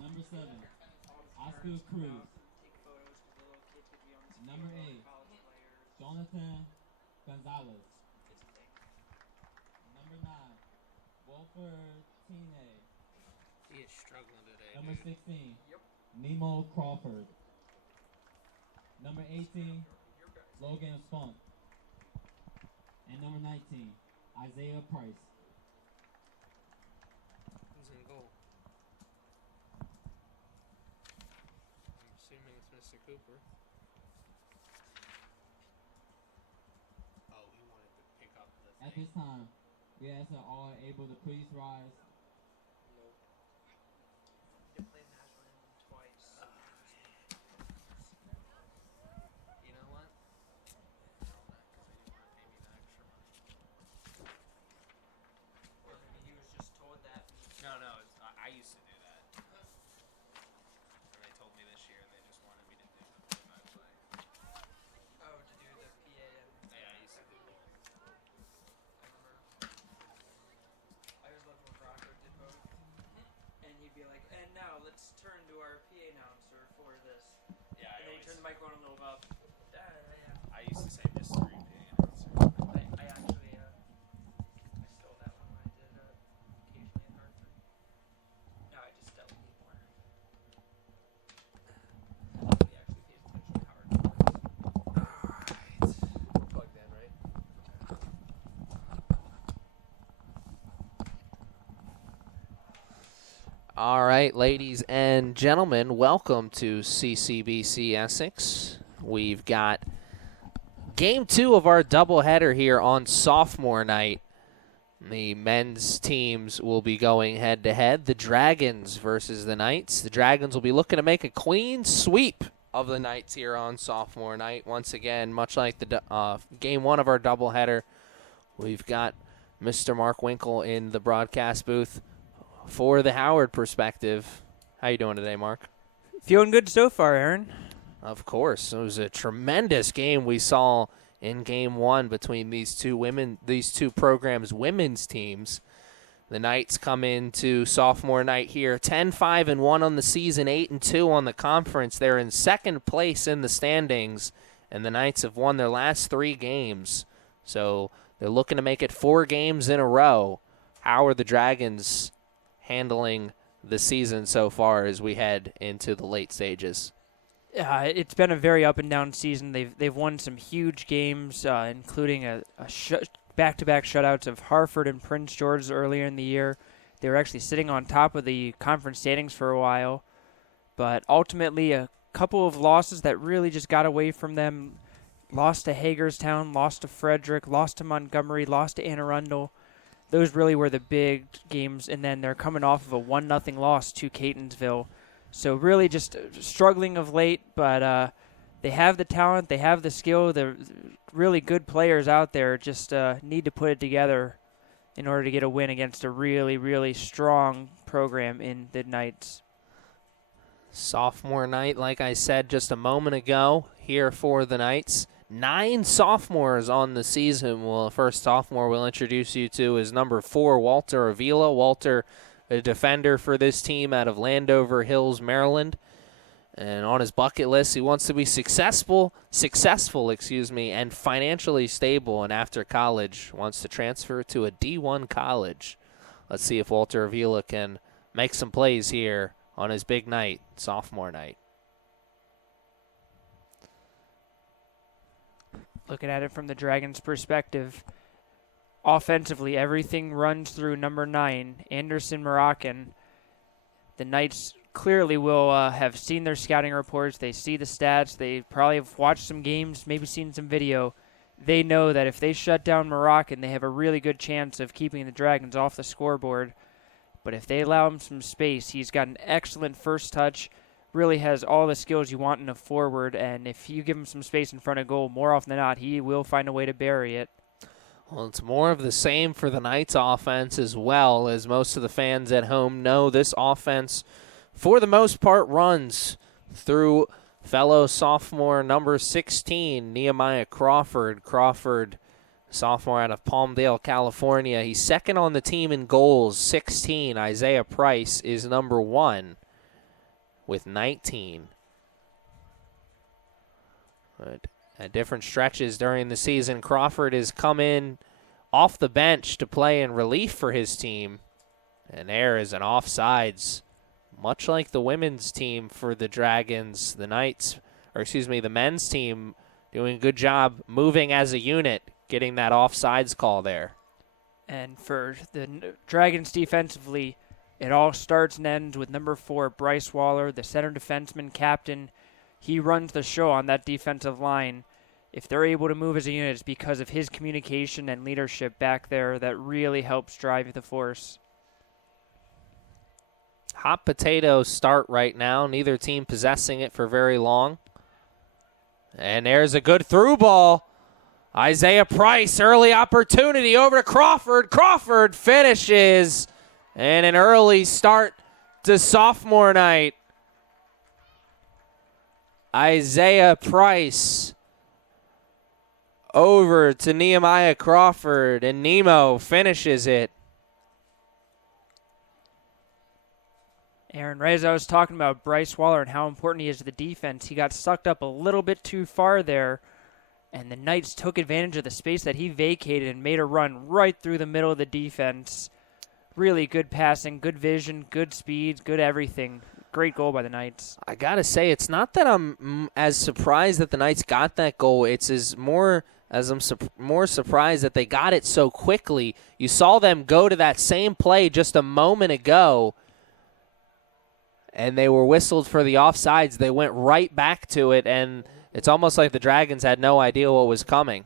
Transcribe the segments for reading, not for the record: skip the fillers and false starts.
Number 7, Oscar Cruz. Number 8, Jonathan Gonzalez. Number 9, Walter Tine. He is struggling today. Number 16, Nemo Crawford. Number 18, Logan Spunk. And number 19, Isaiah Price. Who's in goal? I'm assuming it's Mr. Cooper. Oh, he wanted to pick up the thing. At this time, we ask that all are able to please rise. They played national anthem twice. You know what? Because they didn't want to pay me the extra money. Or maybe he was just told that. No, I used to do that. And they told me this year, and they just wanted me to do the play-by-play. Oh, to do the PA and. Yeah, I used to do both. I remember. I always loved when Rocco did both. And he'd be like, and now let's turn to our PA announcer for this. Yeah, And then he turned the microphone a little up. I used to say Mr. PA announcer. I actually, I stole that one when I did occasionally in Hartford. No, I just delegate more. Nobody actually pays attention to how hard it works. Alright. We're plugged in, right? All right, ladies and gentlemen, welcome to CCBC Essex. We've got Game 2 of our doubleheader here on sophomore night. The men's teams will be going head-to-head. The Dragons versus the Knights. The Dragons will be looking to make a clean sweep of the Knights here on sophomore night. Once again, much like the Game 1 of our doubleheader, we've got Mr. Mark Winkle in the broadcast booth for the Howard perspective. How you doing today, Mark? Feeling good so far, Aaron. Of course. It was a tremendous game we saw in Game 1 between these two programs' women's teams. The Knights come into sophomore night here 10-5-1 on the season, 8-2 on the conference. They're in second place in the standings, and the Knights have won their last 3 games. So they're looking to make it 4 games in a row. How are the Dragons handling the season so far as we head into the late stages? It's been a very up and down season. They've won some huge games, including back-to-back shutouts of Hartford and Prince George earlier in the year. They were actually sitting on top of the conference standings for a while, but ultimately a couple of losses that really just got away from them. Lost to Hagerstown, lost to Frederick, lost to Montgomery, lost to Anne Arundel. Those really were the big games, and then they're coming off of a 1-0 loss to Catonsville. So really just struggling of late, but they have the talent, they have the skill, they're really good players out there, just need to put it together in order to get a win against a really, really strong program in the Knights. Sophomore night, like I said just a moment ago, here for the Knights. 9 sophomores on the season. Well, the first sophomore we'll introduce you to is number 4, Walter Avila. Walter, a defender for this team out of Landover Hills, Maryland. And on his bucket list, he wants to be successful, and financially stable. And after college, wants to transfer to a D1 college. Let's see if Walter Avila can make some plays here on his big night, sophomore night. Looking at it from the Dragons' perspective, offensively, everything runs through number 9, Anderson Moroccan. The Knights clearly will have seen their scouting reports. They see the stats. They probably have watched some games, maybe seen some video. They know that if they shut down Moroccan, they have a really good chance of keeping the Dragons off the scoreboard. But if they allow him some space, he's got an excellent first touch, really has all the skills you want in a forward, and if you give him some space in front of goal, more often than not, he will find a way to bury it. Well, it's more of the same for the Knights offense as well, as most of the fans at home know. This offense for the most part, runs through fellow sophomore number 16, Nehemiah Crawford. Crawford, sophomore out of Palmdale, California. He's second on the team in goals, 16. Isaiah Price is number 1 with 19. But at different stretches during the season, Crawford has come in off the bench to play in relief for his team. And there is an offsides, much like the women's team for the Dragons. The the men's team doing a good job moving as a unit, getting that offsides call there. And for the Dragons defensively, it all starts and ends with number 4, Bryce Waller, the center defenseman captain. He runs the show on that defensive line. If they're able to move as a unit, it's because of his communication and leadership back there that really helps drive the force. Hot potato start right now. Neither team possessing it for very long. And there's a good through ball. Isaiah Price, early opportunity over to Crawford. Crawford finishes. And an early start to sophomore night. Isaiah Price over to Nehemiah Crawford, and Nemo finishes it. Aaron, right as I was talking about Bryce Waller and how important he is to the defense, he got sucked up a little bit too far there, and the Knights took advantage of the space that he vacated and made a run right through the middle of the defense. Really good passing, good vision, good speed, good everything. Great goal by the Knights. I got to say, it's not that I'm as surprised that the Knights got that goal. It's more surprised that they got it so quickly. You saw them go to that same play just a moment ago, and they were whistled for the offsides. They went right back to it, and it's almost like the Dragons had no idea what was coming.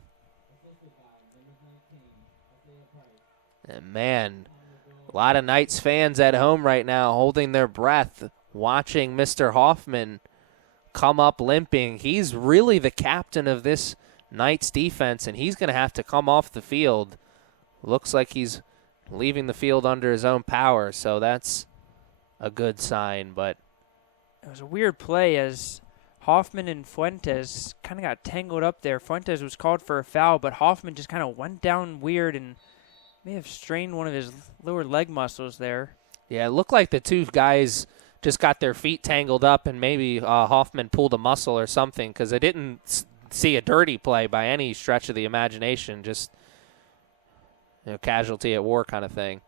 And, man, a lot of Knights fans at home right now holding their breath, watching Mr. Hoffman come up limping. He's really the captain of this Knights defense, and he's going to have to come off the field. Looks like he's leaving the field under his own power, so that's a good sign. But it was a weird play as Hoffman and Fuentes kind of got tangled up there. Fuentes was called for a foul, but Hoffman just kind of went down weird and may have strained one of his lower leg muscles there. Yeah, it looked like the two guys just got their feet tangled up, and maybe Hoffman pulled a muscle or something, because I didn't see a dirty play by any stretch of the imagination, just casualty at war kind of thing.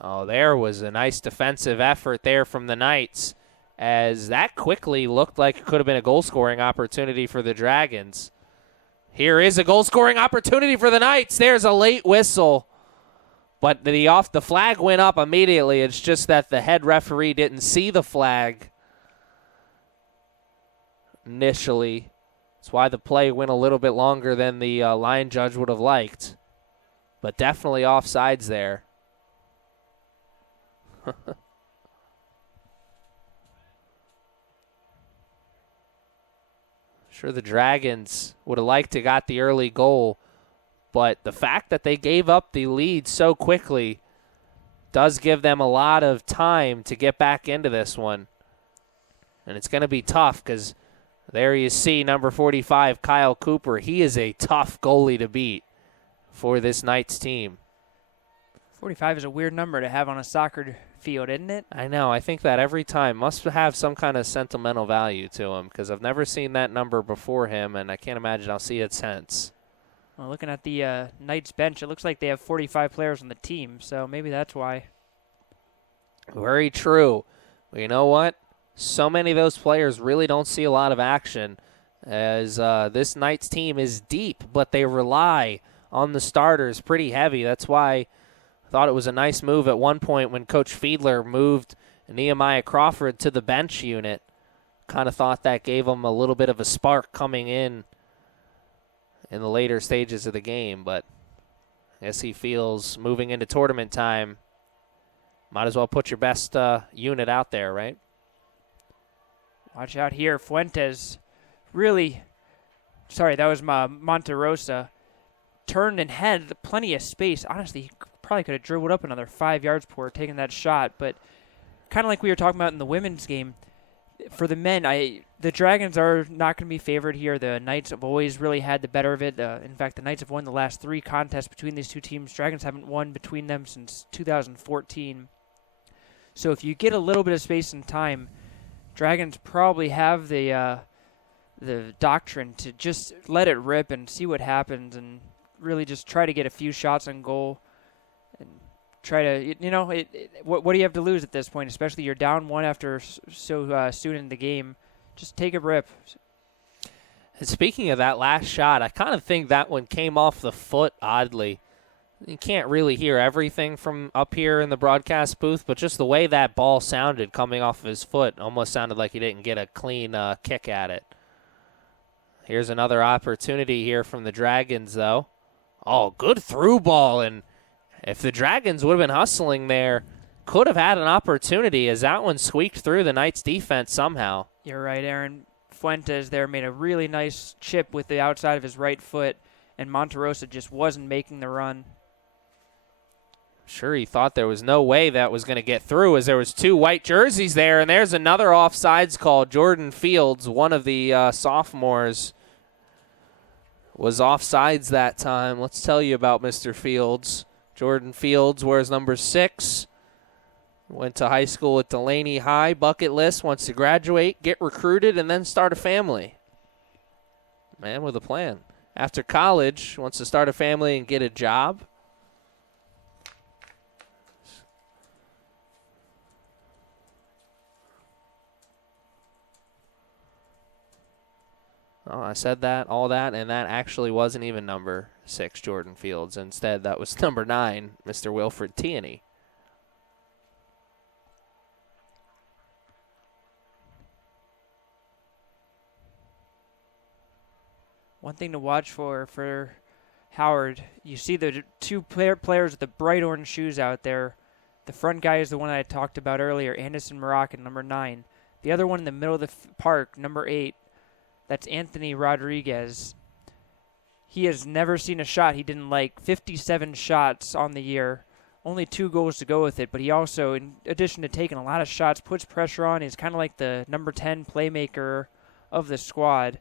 Oh, there was a nice defensive effort there from the Knights, as that quickly looked like it could have been a goal-scoring opportunity for the Dragons. Here is a goal-scoring opportunity for the Knights. There's a late whistle, but the flag went up immediately. It's just that the head referee didn't see the flag initially. That's why the play went a little bit longer than the line judge would have liked. But definitely offsides there. Sure, the Dragons would have liked to got the early goal, but the fact that they gave up the lead so quickly does give them a lot of time to get back into this one. And it's going to be tough, because there you see number 45, Kyle Cooper. He is a tough goalie to beat for this Knights team. 45 is a weird number to have on a soccer field, isn't it? I know. I think that every time must have some kind of sentimental value to him, because I've never seen that number before him, and I can't imagine I'll see it since. Well, looking at the Knights bench, it looks like they have 45 players on the team, so maybe that's why. Very true. But you know what? So many of those players really don't see a lot of action, as this Knights team is deep, but they rely on the starters pretty heavy. That's why I thought it was a nice move at one point when Coach Fiedler moved Nehemiah Crawford to the bench unit. Kind of thought that gave him a little bit of a spark coming in the later stages of the game, but I guess he feels moving into tournament time, might as well put your best unit out there, right? Watch out here. Fuentes really, sorry, that was Monterosa, turned and had plenty of space. Honestly, he probably could have dribbled up another 5 yards before taking that shot, but kind of like we were talking about in the women's game, for the men, the Dragons are not going to be favored here. The Knights have always really had the better of it. In fact, the Knights have won the last 3 contests between these two teams. Dragons haven't won between them since 2014. So if you get a little bit of space and time, Dragons probably have the doctrine to just let it rip and see what happens and really just try to get a few shots on goal and try to, what do you have to lose at this point, especially you're down 1 after so soon in the game. Just take a rip. And speaking of that last shot, I kind of think that one came off the foot oddly. You can't really hear everything from up here in the broadcast booth, but just the way that ball sounded coming off of his foot almost sounded like he didn't get a clean kick at it. Here's another opportunity here from the Dragons, though. Oh, good through ball, and if the Dragons would have been hustling there, could have had an opportunity as that one squeaked through the Knights' defense somehow. You're right, Aaron. Fuentes there made a really nice chip with the outside of his right foot, and Monterosa just wasn't making the run. Sure, he thought there was no way that was going to get through as there was 2 white jerseys there, and there's another offsides call. Jordan Fields, one of the sophomores, was offsides that time. Let's tell you about Mr. Fields. Jordan Fields wears number 6. Went to high school at Delaney High. Bucket list, wants to graduate, get recruited, and then start a family. Man with a plan. After college, wants to start a family and get a job. Oh, I said that, all that, and that actually wasn't even number 6, Jordan Fields. Instead, that was number 9, Mr. Wilfred Tierney. One thing to watch for Howard, you see the 2 players with the bright orange shoes out there. The front guy is the one I talked about earlier, Anderson Moroccan, number 9. The other one in the middle of the park, number 8, that's Anthony Rodriguez. He has never seen a shot he didn't like. 57 shots on the year. Only 2 goals to go with it, but he also, in addition to taking a lot of shots, puts pressure on. He's kind of like the number 10 playmaker of the squad.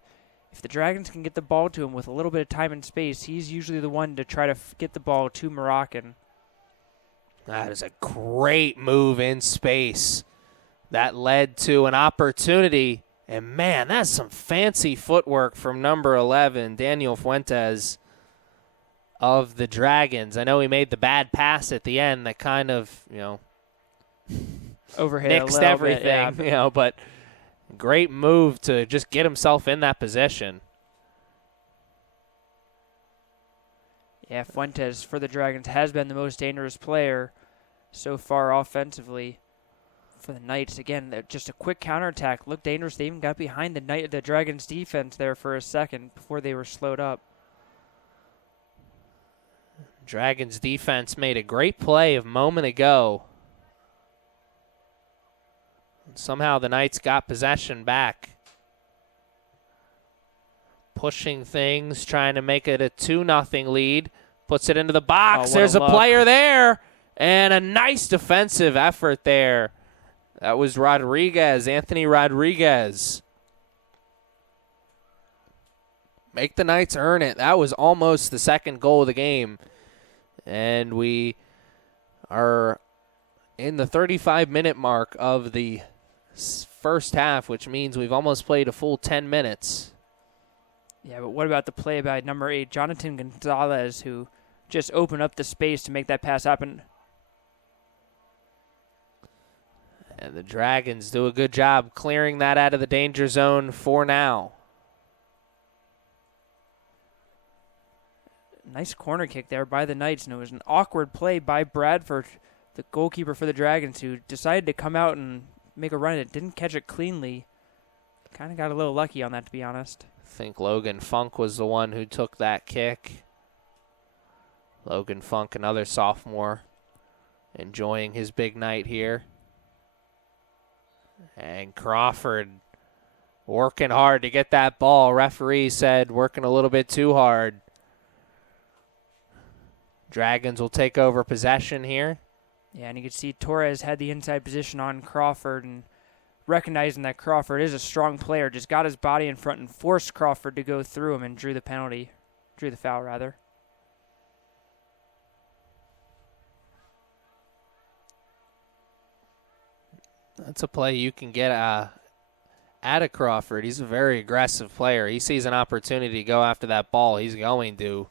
If the Dragons can get the ball to him with a little bit of time and space, he's usually the one to try to get the ball to Moroccan. That is a great move in space. That led to an opportunity. And, man, that's some fancy footwork from number 11, Daniel Fuentes of the Dragons. I know he made the bad pass at the end that kind of, overhit nixed everything, bit, yeah. But great move to just get himself in that position. Yeah, Fuentes for the Dragons has been the most dangerous player so far offensively. For the Knights, again, just a quick counterattack. Looked dangerous. They even got behind the Dragons' defense there for a second before they were slowed up. Dragons' defense made a great play a moment ago. Somehow the Knights got possession back. Pushing things, trying to make it a 2-0 lead. Puts it into the box. There's a player there. And a nice defensive effort there. That was Rodriguez, Anthony Rodriguez. Make the Knights earn it. That was almost the second goal of the game. And we are in the 35-minute mark of the first half, which means we've almost played a full 10 minutes. Yeah, but what about the play by number 8, Jonathan Gonzalez, who just opened up the space to make that pass happen? And the Dragons do a good job clearing that out of the danger zone for now. Nice corner kick there by the Knights, and it was an awkward play by Bradford, the goalkeeper for the Dragons, who decided to come out and make a run at it. Didn't catch it cleanly. Kind of got a little lucky on that, to be honest. I think Logan Funk was the one who took that kick. Logan Funk, another sophomore, enjoying his big night here. And Crawford working hard to get that ball. Referee said working a little bit too hard. Dragons will take over possession here. Yeah, and you can see Torres had the inside position on Crawford, and recognizing that Crawford is a strong player, just got his body in front and forced Crawford to go through him and drew the foul rather. That's a play you can get out of Crawford. He's a very aggressive player. He sees an opportunity to go after that ball. He's going to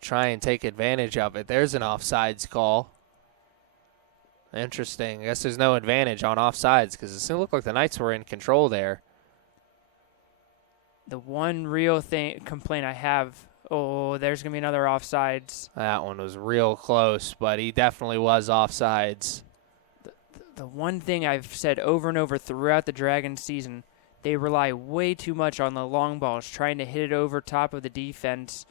try and take advantage of it. There's an offsides call. Interesting. I guess there's no advantage on offsides because it looked like the Knights were in control there. The one real complaint I have, there's going to be another offsides. That one was real close, but he definitely was offsides. The one thing I've said over and over throughout the Dragons season, they rely way too much on the long balls, trying to hit it over top of the defense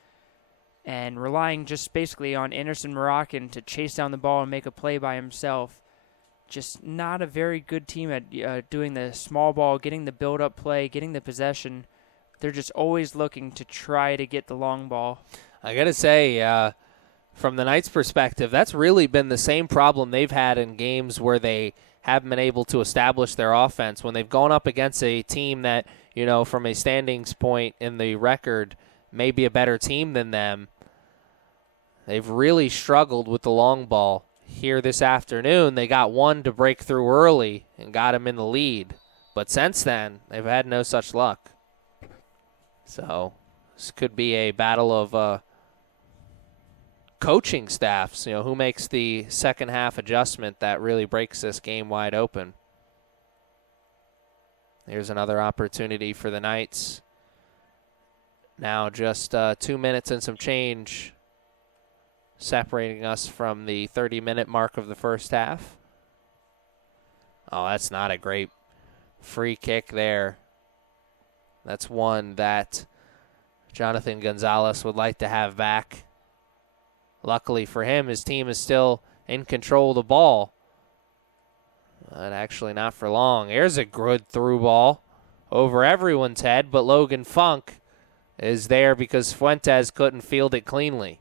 and relying just basically on Anderson Moroccan to chase down the ball and make a play by himself. Just not a very good team at doing the small ball, getting the build-up play, getting the possession. They're just always looking to try to get the long ball. I got to say, from the Knights' perspective, that's really been the same problem they've had in games where they haven't been able to establish their offense. When they've gone up against a team that, from a standings point in the record, may be a better team than them, they've really struggled with the long ball. Here this afternoon, they got one to break through early and got him in the lead. But since then, they've had no such luck. So this could be a battle of coaching staffs, who makes the second half adjustment that really breaks this game wide open. Here's another opportunity for the Knights. Now just 2 minutes and some change separating us from the 30-minute mark of the first half. Oh, that's not a great free kick there. That's one that Jonathan Gonzalez would like to have back. Luckily for him, his team is still in control of the ball. But actually not for long. Here's a good through ball over everyone's head, but Logan Funk is there because Fuentes couldn't field it cleanly.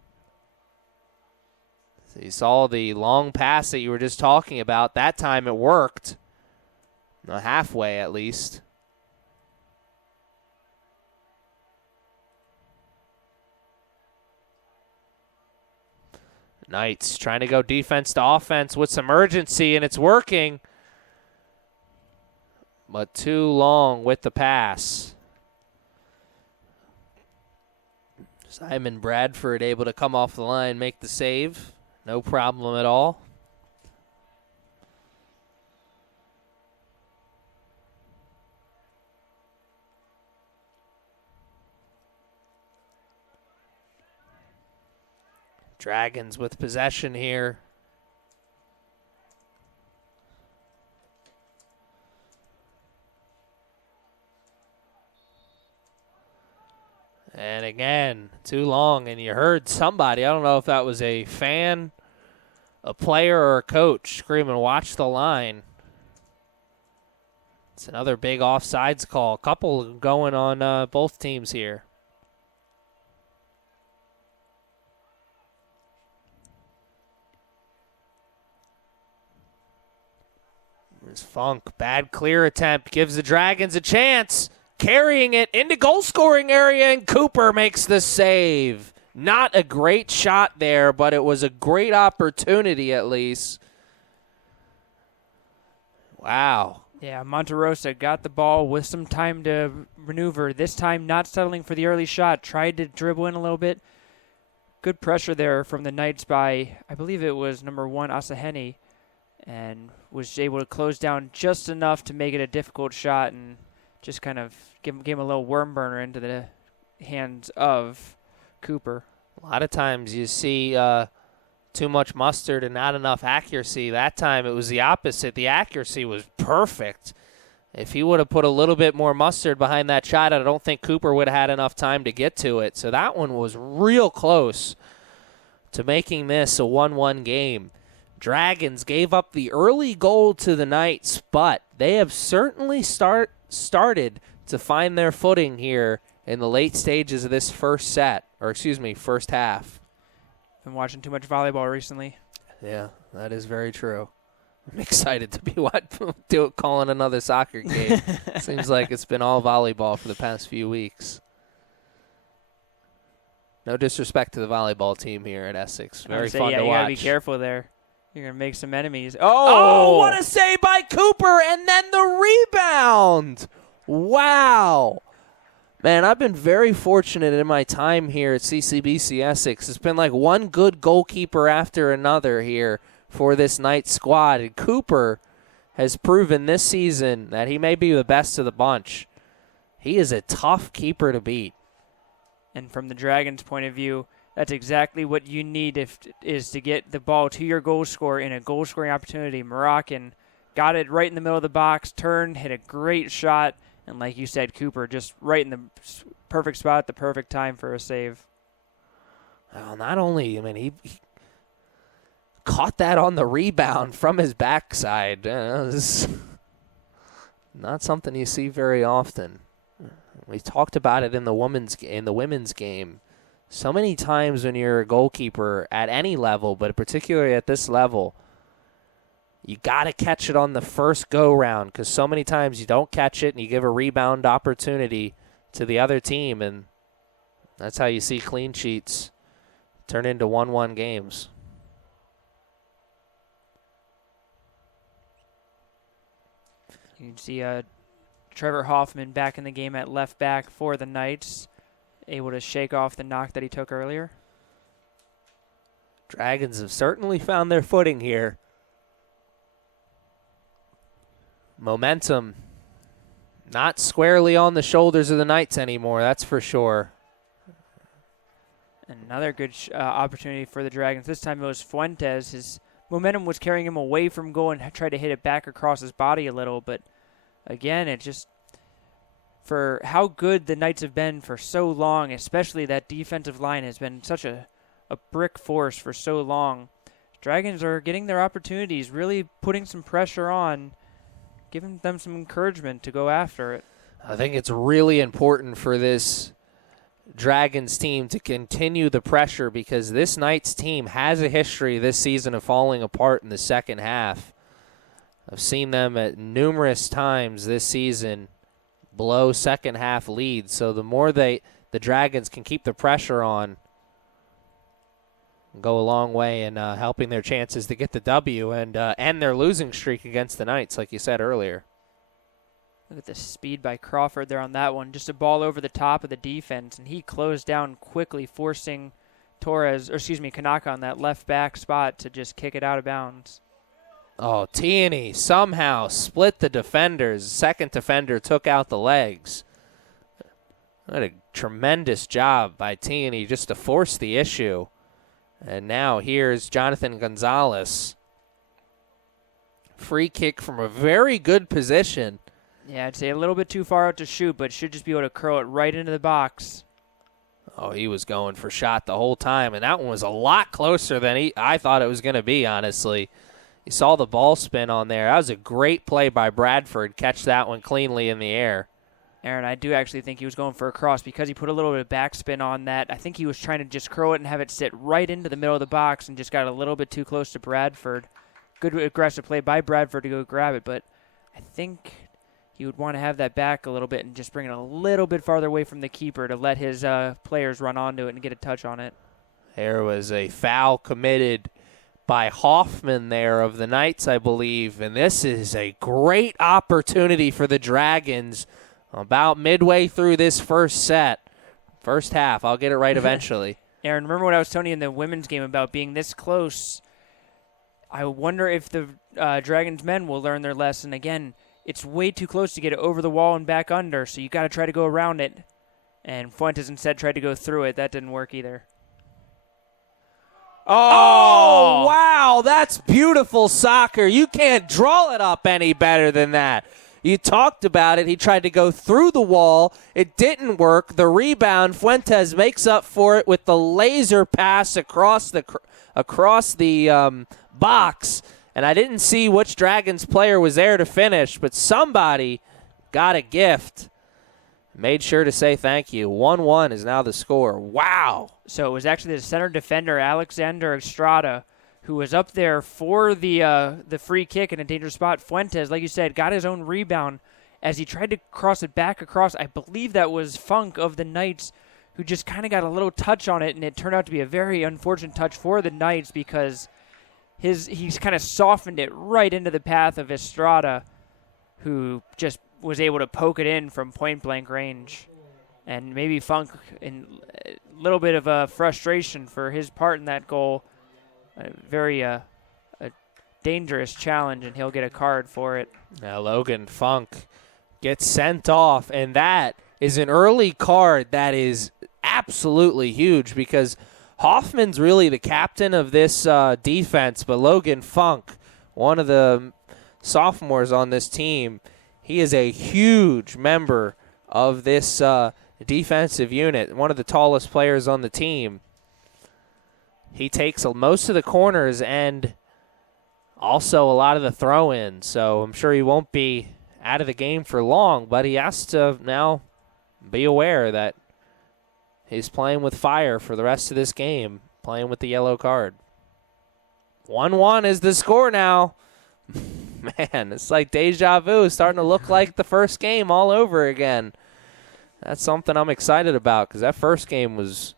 So you saw the long pass that you were just talking about. That time it worked. Halfway at least. Knights trying to go defense to offense with some urgency, and it's working. But too long with the pass. Simon Bradford able to come off the line, make the save. No problem at all. Dragons with possession here. And again, too long. And you heard somebody, I don't know if that was a fan, a player, or a coach screaming, "Watch the line." It's another big offsides call. A couple going on both teams here. There's Funk. Bad clear attempt. Gives the Dragons a chance. Carrying it into goal-scoring area, and Cooper makes the save. Not a great shot there, but it was a great opportunity at least. Wow. Yeah, Monterosa got the ball with some time to maneuver. This time not settling for the early shot. Tried to dribble in a little bit. Good pressure there from the Knights by, I believe it was number 1, Asaheni, and was able to close down just enough to make it a difficult shot and just kind of give him a little worm burner into the hands of Cooper. A lot of times you see too much mustard and not enough accuracy. That time it was the opposite. The accuracy was perfect. If he would have put a little bit more mustard behind that shot, I don't think Cooper would have had enough time to get to it. So that one was real close to making this a 1-1 game. Dragons gave up the early goal to the Knights, but they have certainly started to find their footing here in the late stages of this first half. Been watching too much volleyball recently. Yeah, that is very true. I'm excited to be calling another soccer game. Seems like it's been all volleyball for the past few weeks. No disrespect to the volleyball team here at Essex. Very fun to you watch. gotta be careful there. You're gonna make some enemies. Oh, what a save by Cooper, and then the rebound. Wow. Man, I've been very fortunate in my time here at CCBC Essex. It's been like one good goalkeeper after another here for this Knights squad. And Cooper has proven this season that he may be the best of the bunch. He is a tough keeper to beat. And from the Dragons' point of view, that's exactly what you need is to get the ball to your goal scorer in a goal-scoring opportunity. Moroccan got it right in the middle of the box, turned, hit a great shot, and like you said, Cooper just right in the perfect spot at the perfect time for a save. Well, not only, he caught that on the rebound from his backside. This is not something you see very often. We talked about it in the women's game. So many times when you're a goalkeeper at any level, but particularly at this level, you got to catch it on the first go-round because so many times you don't catch it and you give a rebound opportunity to the other team, and that's how you see clean sheets turn into 1-1 games. You can see Trevor Hoffman back in the game at left back for the Knights, able to shake off the knock that he took earlier. Dragons have certainly found their footing here. Momentum not squarely on the shoulders of the Knights anymore, that's for sure. Another good opportunity for the Dragons. This time it was Fuentes. His momentum was carrying him away from goal and tried to hit it back across his body a little, but again, it just, for how good the Knights have been for so long, especially that defensive line has been such a brick force for so long. Dragons are getting their opportunities, really putting some pressure on, giving them some encouragement to go after it. I think it's really important for this Dragons team to continue the pressure because this Knights team has a history this season of falling apart in the second half. I've seen them at numerous times this season blow second half leads. So the more the Dragons can keep the pressure on, go a long way in helping their chances to get the W and end their losing streak against the Knights, like you said earlier. Look at the speed by Crawford there on that one. Just a ball over the top of the defense, and he closed down quickly, forcing Kanaka on that left back spot to just kick it out of bounds. Oh, Tierney somehow split the defenders. The second defender took out the legs. What a tremendous job by Tierney just to force the issue. And now here's Jonathan Gonzalez. Free kick from a very good position. Yeah, I'd say a little bit too far out to shoot, but should just be able to curl it right into the box. Oh, he was going for shot the whole time, and that one was a lot closer than I thought it was going to be, honestly. You saw the ball spin on there. That was a great play by Bradford. Catch that one cleanly in the air. Aaron, I do actually think he was going for a cross because he put a little bit of backspin on that. I think he was trying to just curl it and have it sit right into the middle of the box and just got a little bit too close to Bradford. Good aggressive play by Bradford to go grab it, but I think he would want to have that back a little bit and just bring it a little bit farther away from the keeper to let his players run onto it and get a touch on it. There was a foul committed by Hoffman there of the Knights, I believe, and this is a great opportunity for the Dragons about midway through this first half. I'll get it right eventually. Aaron, remember what I was telling you in the women's game about being this close? I wonder if the Dragons men will learn their lesson. Again, it's way too close to get it over the wall and back under, so you got to try to go around it. And Fuentes instead tried to go through it. That didn't work either. Oh, wow, that's beautiful soccer. You can't draw it up any better than that. You talked about it. He tried to go through the wall. It didn't work. The rebound, Fuentes makes up for it with the laser pass across the box. And I didn't see which Dragons player was there to finish, but somebody got a gift. Made sure to say thank you. 1-1 is now the score. Wow. So it was actually the center defender, Alexander Estrada, who was up there for the free kick in a dangerous spot. Fuentes, like you said, got his own rebound as he tried to cross it back across. I believe that was Funk of the Knights, who just kind of got a little touch on it, and it turned out to be a very unfortunate touch for the Knights because he's kind of softened it right into the path of Estrada, who just was able to poke it in from point-blank range. And maybe Funk, in a little bit of a frustration for his part in that goal, a dangerous challenge, and he'll get a card for it. Now Logan Funk gets sent off, and that is an early card that is absolutely huge because Hoffman's really the captain of this defense, but Logan Funk, one of the sophomores on this team, he is a huge member of this defensive unit, one of the tallest players on the team. He takes most of the corners and also a lot of the throw-ins, so I'm sure he won't be out of the game for long, but he has to now be aware that he's playing with fire for the rest of this game, playing with the yellow card. 1-1 is the score now. Man, it's like deja vu, starting to look like the first game all over again. That's something I'm excited about because that first game was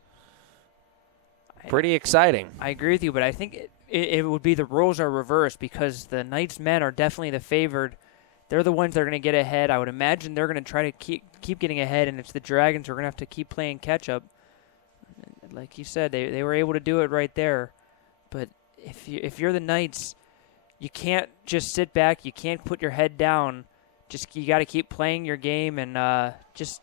pretty exciting. I agree with you, but I think it would be the roles are reversed because the Knights men are definitely the favored. They're the ones that are going to get ahead. I would imagine they're going to try to keep getting ahead, and it's the Dragons who are going to have to keep playing catch-up. Like you said, they were able to do it right there. But if you're the Knights, you can't just sit back. You can't put your head down. You got to keep playing your game and just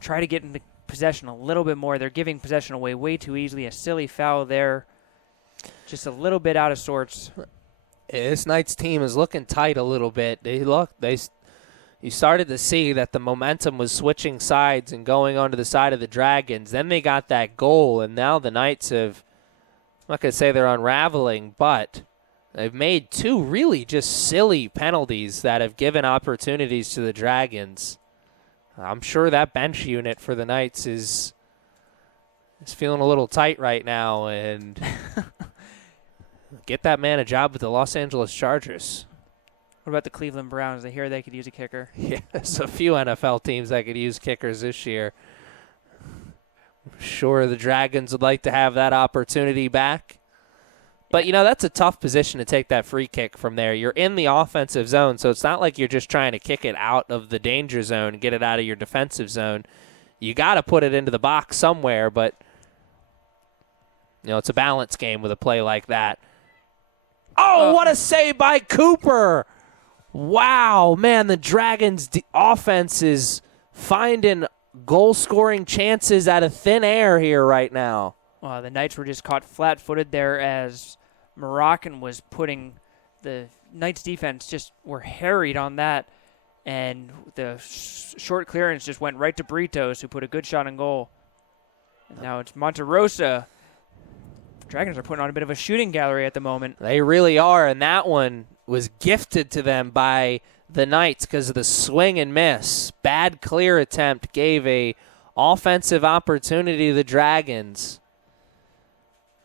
try to get into possession a little bit more. They're giving possession away way too easily. A silly foul there. Just a little bit out of sorts. This Knights team is looking tight a little bit. You started to see that the momentum was switching sides and going onto the side of the Dragons. Then they got that goal, and now the Knights have, I'm not going to say they're unraveling, but they've made two really just silly penalties that have given opportunities to the Dragons. I'm sure that bench unit for the Knights is feeling a little tight right now, and get that man a job with the Los Angeles Chargers. What about the Cleveland Browns? I hear they could use a kicker. Yeah, there's a few NFL teams that could use kickers this year. I'm sure the Dragons would like to have that opportunity back. But, that's a tough position to take that free kick from there. You're in the offensive zone, so it's not like you're just trying to kick it out of the danger zone and get it out of your defensive zone. You got to put it into the box somewhere, but, it's a balance game with a play like that. Oh, what a save by Cooper! Wow, man, the Dragons' offense is finding goal-scoring chances out of thin air here right now. The Knights were just caught flat-footed there as Moroccan was putting the Knights' defense just were harried on that, and the short clearance just went right to Britos, who put a good shot on goal. And now it's Monterosa. Dragons are putting on a bit of a shooting gallery at the moment. They really are, and that one was gifted to them by the Knights because of the swing and miss. Bad clear attempt gave a offensive opportunity to the Dragons.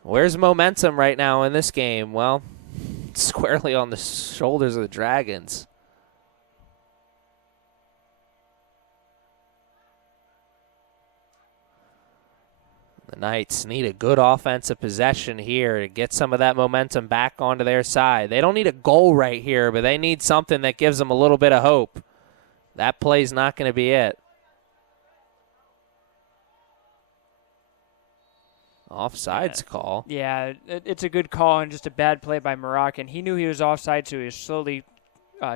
Where's momentum right now in this game? Well, squarely on the shoulders of the Dragons. The Knights need a good offensive possession here to get some of that momentum back onto their side. They don't need a goal right here, but they need something that gives them a little bit of hope. That play's not going to be it. Offsides call. Yeah, it's a good call and just a bad play by Moroccan. He knew he was offside, so he was slowly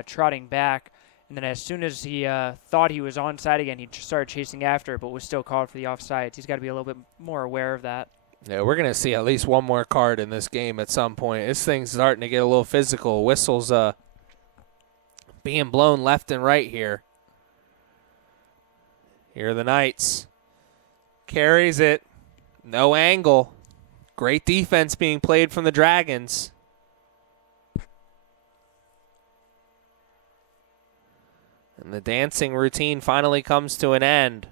trotting back. And then as soon as he thought he was onside again, he started chasing after it, but was still called for the offsides. He's got to be a little bit more aware of that. Yeah, we're going to see at least one more card in this game at some point. This thing's starting to get a little physical. Whistles being blown left and right here. Here are the Knights. Carries it. No angle. Great defense being played from the Dragons. And the dancing routine finally comes to an end.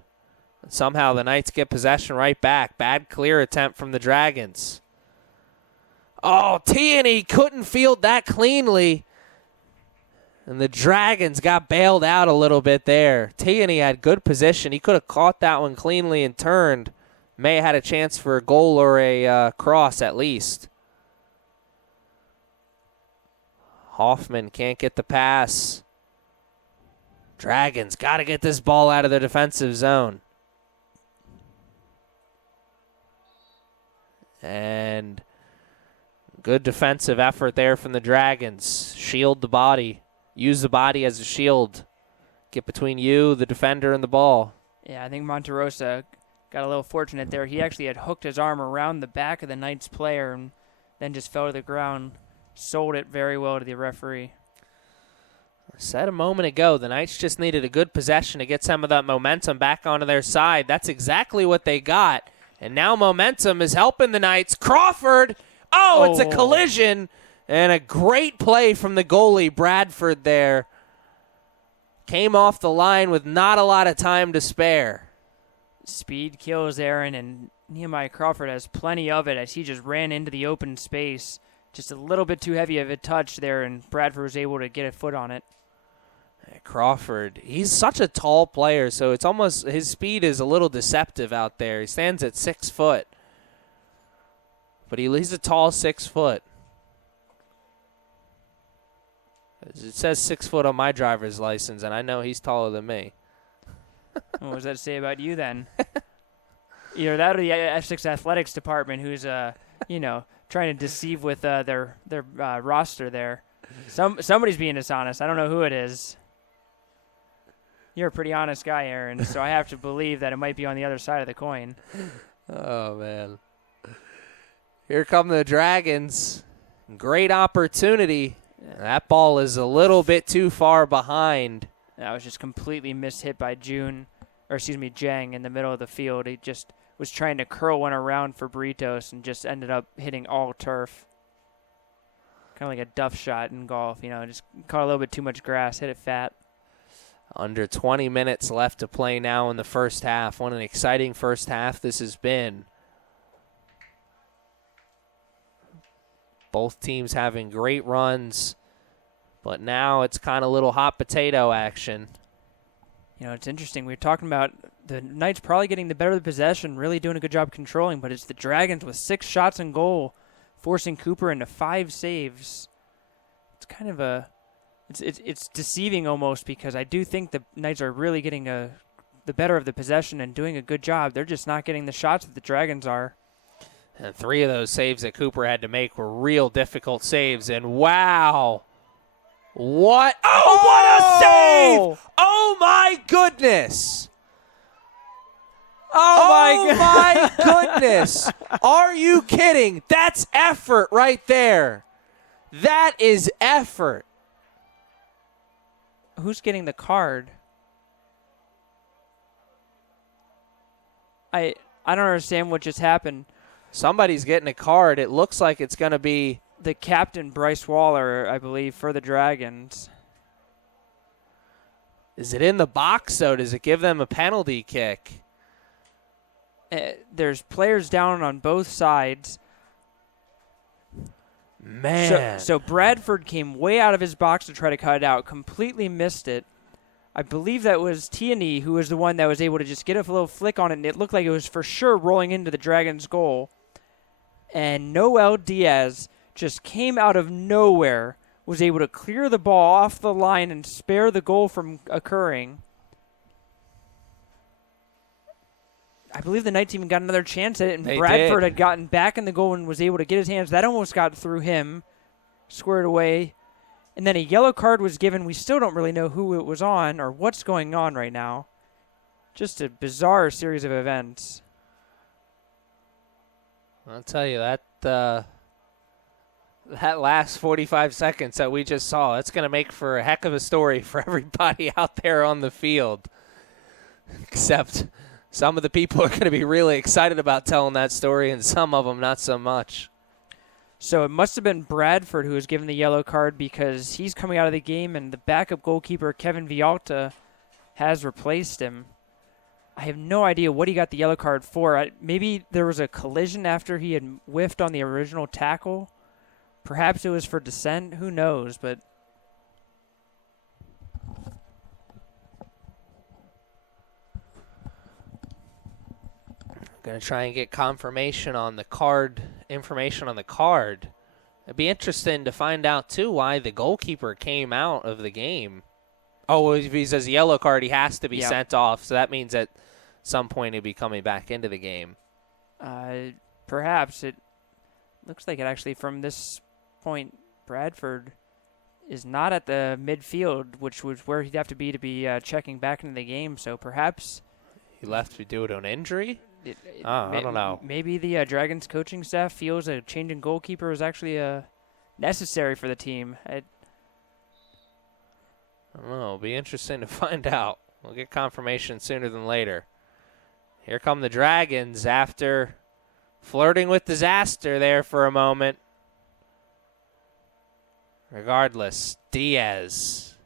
Somehow the Knights get possession right back. Bad clear attempt from the Dragons. Oh, T&E couldn't field that cleanly. And the Dragons got bailed out a little bit there. T&E had good position. He could have caught that one cleanly and turned. May have had a chance for a goal or a cross at least. Hoffman can't get the pass. Dragons got to get this ball out of the defensive zone. And good defensive effort there from the Dragons. Shield the body. Use the body as a shield. Get between you, the defender, and the ball. Yeah, I think Monterosa got a little fortunate there. He actually had hooked his arm around the back of the Knights player and then just fell to the ground. Sold it very well to the referee. I said a moment ago, the Knights just needed a good possession to get some of that momentum back onto their side. That's exactly what they got. And now momentum is helping the Knights. Crawford! Oh, it's a collision. And a great play from the goalie, Bradford, there. Came off the line with not a lot of time to spare. Speed kills Aaron, and Nehemiah Crawford has plenty of it as he just ran into the open space. Just a little bit too heavy of a touch there, and Bradford was able to get a foot on it. Crawford, he's such a tall player, so it's almost his speed is a little deceptive out there. He stands at 6 foot, but he's a tall 6 foot. It says 6 foot on my driver's license, and I know he's taller than me. What does that say about you then? Either that or the Essex Athletics Department, who's trying to deceive with their roster there. Somebody's being dishonest. I don't know who it is. You're a pretty honest guy, Aaron, so I have to believe that it might be on the other side of the coin. Oh, man. Here come the Dragons. Great opportunity. That ball is a little bit too far behind. That was just completely mishit by Jang in the middle of the field. He just was trying to curl one around for Britos and just ended up hitting all turf. Kind of like a duff shot in golf, just caught a little bit too much grass, hit it fat. Under 20 minutes left to play now in the first half. What an exciting first half this has been. Both teams having great runs, but now it's kind of little hot potato action. It's interesting. We were talking about the Knights probably getting the better of the possession, really doing a good job controlling, but it's the Dragons with 6 shots on goal, forcing Cooper into 5 saves. It's kind of it's deceiving almost, because I do think the Knights are really getting the better of the possession and doing a good job. They're just not getting the shots that the Dragons are. And 3 of those saves that Cooper had to make were real difficult saves. And wow. What a save! Oh, my goodness. Oh my goodness. Are you kidding? That's effort right there. That is effort. Who's getting the card? I don't understand what just happened. Somebody's getting a card. It looks like it's going to be the captain, Bryce Waller, I believe, for the Dragons. Is it in the box, though? Does it give them a penalty kick? There's players down on both sides. Man. So Bradford came way out of his box to try to cut it out, completely missed it. I believe that was T&E who was the one that was able to just get a little flick on it, and it looked like it was for sure rolling into the Dragons' goal. And Noel Diaz just came out of nowhere, was able to clear the ball off the line and spare the goal from occurring. I believe the Knights even got another chance at it, and Bradford had gotten back in the goal and was able to get his hands. That almost got through him, squared away. And then a yellow card was given. We still don't really know who it was on or what's going on right now. Just a bizarre series of events. I'll tell you, that last 45 seconds that we just saw, that's going to make for a heck of a story for everybody out there on the field. Except some of the people are going to be really excited about telling that story, and some of them not so much. So it must have been Bradford who was given the yellow card, because he's coming out of the game, and the backup goalkeeper, Kevin Vialta, has replaced him. I have no idea what he got the yellow card for. Maybe there was a collision after he had whiffed on the original tackle. Perhaps it was for dissent. Who knows? But going to try and get confirmation on the card, information on the card. It'd be interesting to find out, too, why the goalkeeper came out of the game. Oh, if he says yellow card, he has to be sent off, so that means at some point he'll be coming back into the game. Perhaps. It looks like it actually from this point, Bradford is not at the midfield, which was where he'd have to be checking back into the game, so perhaps he left due to an injury? I don't know. Maybe the Dragons coaching staff feels a change in goalkeeper is actually necessary for the team. I don't know. It'll be interesting to find out. We'll get confirmation sooner than later. Here come the Dragons after flirting with disaster there for a moment. Regardless, Diaz.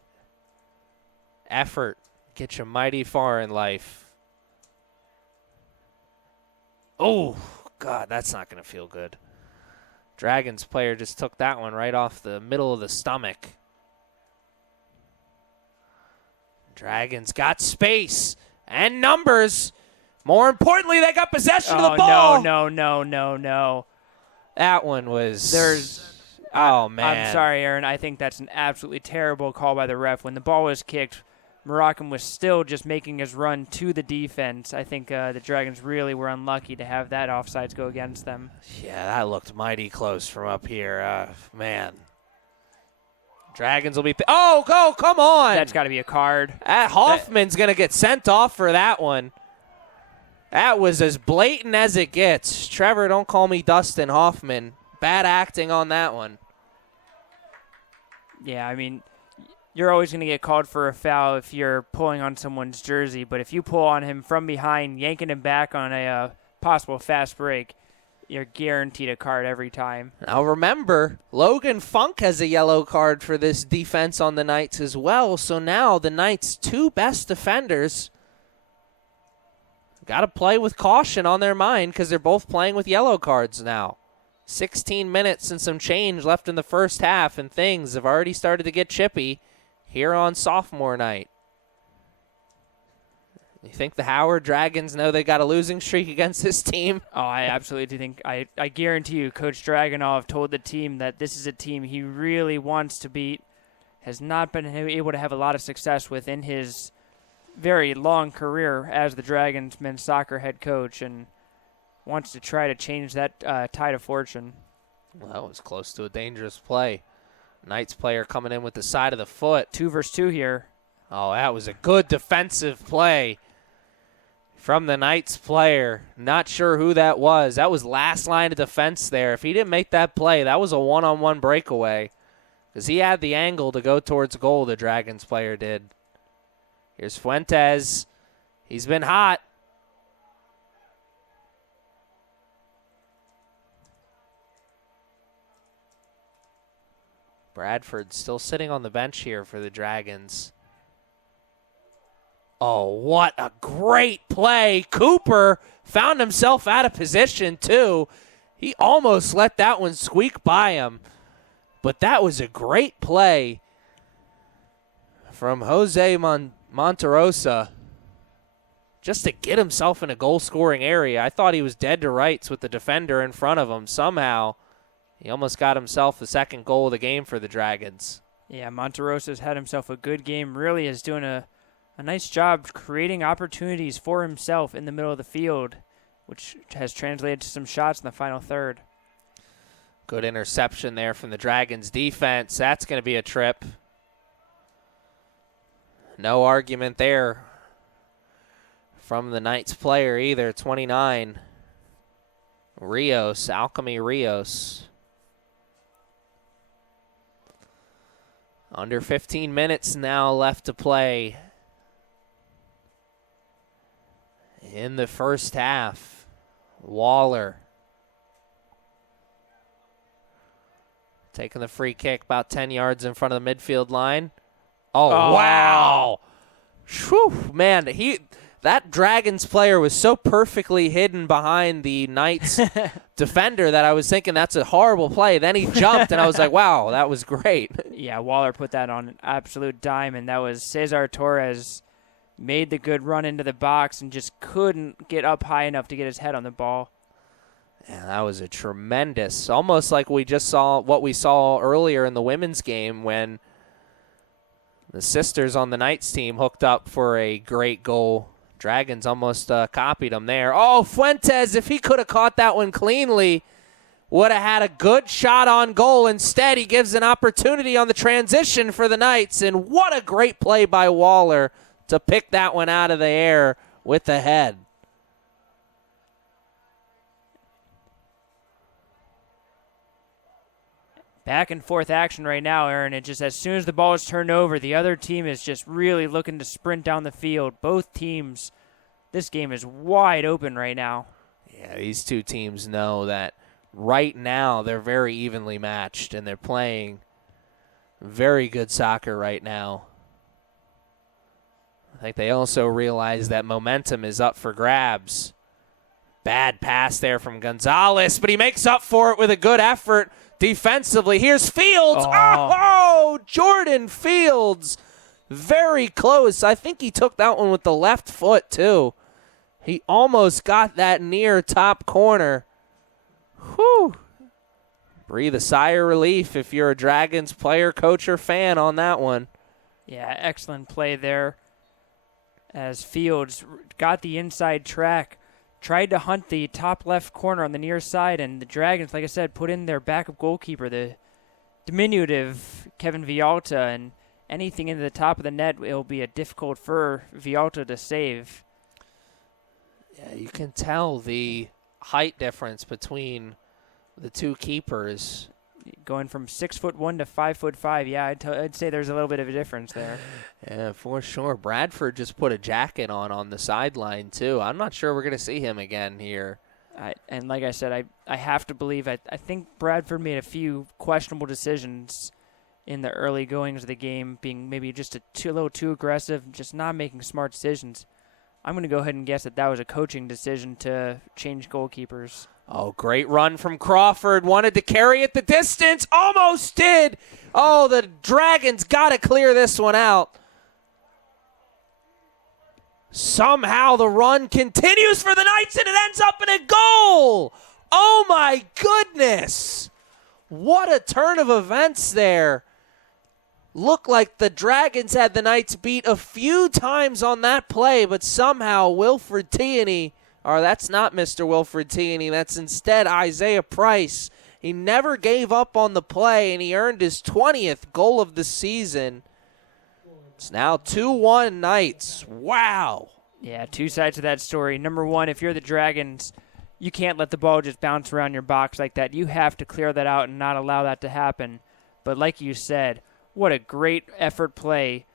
Effort gets you mighty far in life. Oh, God, that's not going to feel good. Dragons player just took that one right off the middle of the stomach. Dragons got space and numbers. More importantly, they got possession of the ball. No. That one was... man. I'm sorry, Aaron. I think that's an absolutely terrible call by the ref. When the ball was kicked, Moroccan was still just making his run to the defense. I think the Dragons really were unlucky to have that offsides go against them. Yeah, that looked mighty close from up here. Man. Dragons will be... go, come on! That's got to be a card. Hoffman's going to get sent off for that one. That was as blatant as it gets. Trevor, don't call me Dustin Hoffman. Bad acting on that one. Yeah, I mean, you're always going to get called for a foul if you're pulling on someone's jersey, but if you pull on him from behind, yanking him back on a possible fast break, you're guaranteed a card every time. Now remember, Logan Funk has a yellow card for this defense on the Knights as well, so now the Knights' two best defenders got to play with caution on their mind because they're both playing with yellow cards now. 16 minutes and some change left in the first half, and things have already started to get chippy here on sophomore night. You think the Howard Dragons know they got a losing streak against this team? Oh, I absolutely do think. I guarantee you, Coach Dragunov told the team that this is a team he really wants to beat, has not been able to have a lot of success with in his very long career as the Dragons men's soccer head coach, and wants to try to change that tide of fortune. Well, that was close to a dangerous play. Knights player coming in with the side of the foot. 2 versus 2 here. Oh, that was a good defensive play from the Knights player. Not sure who that was. That was last line of defense there. If he didn't make that play, that was a one-on-one breakaway because he had the angle to go towards goal, the Dragons player did. Here's Fuentes. He's been hot. Bradford still sitting on the bench here for the Dragons. Oh, what a great play. Cooper found himself out of position, too. He almost let that one squeak by him. But that was a great play from Jose Monterosa just to get himself in a goal-scoring area. I thought he was dead to rights with the defender in front of him. Somehow, he almost got himself the second goal of the game for the Dragons. Yeah, Monterosa's had himself a good game. Really is doing a nice job creating opportunities for himself in the middle of the field, which has translated to some shots in the final third. Good interception there from the Dragons defense. That's going to be a trip. No argument there from the Knights player either. 29. Rios, Alchemy Rios. Under 15 minutes now left to play in the first half. Waller taking the free kick about 10 yards in front of the midfield line. Oh, wow. Whew, man, that Dragons player was so perfectly hidden behind the Knights defender that I was thinking that's a horrible play. Then he jumped, and I was like, wow, that was great. Yeah, Waller put that on an absolute dime, and that was Cesar Torres made the good run into the box and just couldn't get up high enough to get his head on the ball. Yeah, that was a tremendous, almost like we just saw what we saw earlier in the women's game when the sisters on the Knights team hooked up for a great goal. Dragons almost copied them there. Oh, Fuentes, if he could have caught that one cleanly, would have had a good shot on goal. Instead, he gives an opportunity on the transition for the Knights, and what a great play by Waller to pick that one out of the air with the head. Back and forth action right now, Aaron. It just, as soon as the ball is turned over, the other team is just really looking to sprint down the field. Both teams, this game is wide open right now. Yeah, these two teams know that right now they're very evenly matched, and they're playing very good soccer right now. I think they also realize that momentum is up for grabs. Bad pass there from Gonzalez, but he makes up for it with a good effort defensively. Here's Fields. Oh, Jordan Fields. Very close. I think he took that one with the left foot, too. He almost got that near top corner. Whew. Breathe a sigh of relief if you're a Dragons player, coach, or fan on that one. Yeah, excellent play there as Fields got the inside track, tried to hunt the top left corner on the near side, and the Dragons, like I said, put in their backup goalkeeper, the diminutive Kevin Vialta, and anything into the top of the net, it'll be a difficult for Vialta to save. Yeah, you can tell the height difference between the two keepers. Going from 6'1" to 5'5", yeah, I'd say there's a little bit of a difference there. Yeah, for sure. Bradford just put a jacket on the sideline, too. I'm not sure we're going to see him again here. And like I said, I have to believe, I think Bradford made a few questionable decisions in the early goings of the game, being maybe just a little too aggressive, just not making smart decisions. I'm going to go ahead and guess that was a coaching decision to change goalkeepers. Oh, great run from Crawford. Wanted to carry it the distance. Almost did. Oh, the Dragons got to clear this one out. Somehow the run continues for the Knights, and it ends up in a goal. Oh, my goodness. What a turn of events there. Looked like the Dragons had the Knights beat a few times on that play, but somehow Wilfred Tierney, or that's not Mr. Wilfred Tierney, that's instead Isaiah Price. He never gave up on the play, and he earned his 20th goal of the season. It's now 2-1 Knights. Wow. Yeah, two sides to that story. Number one, if you're the Dragons, you can't let the ball just bounce around your box like that. You have to clear that out and not allow that to happen. But like you said, what a great effort play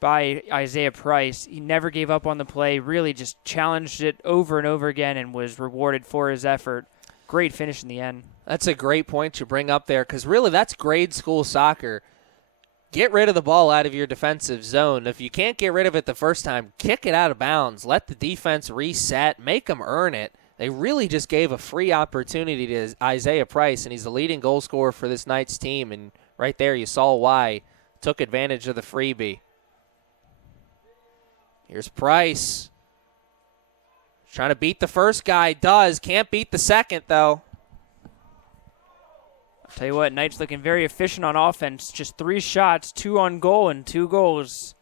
by Isaiah Price. He never gave up on the play, really just challenged it over and over again and was rewarded for his effort. Great finish in the end. That's a great point you bring up there, because really that's grade school soccer. Get rid of the ball out of your defensive zone. If you can't get rid of it the first time, kick it out of bounds. Let the defense reset. Make them earn it. They really just gave a free opportunity to Isaiah Price, and he's the leading goal scorer for this Knights team, and right there you saw why. Took advantage of the freebie. Here's Price. Trying to beat the first guy. Does. Can't beat the second, though. I'll tell you what, Knights looking very efficient on offense. Just 3 shots, 2 on goal, and 2 goals.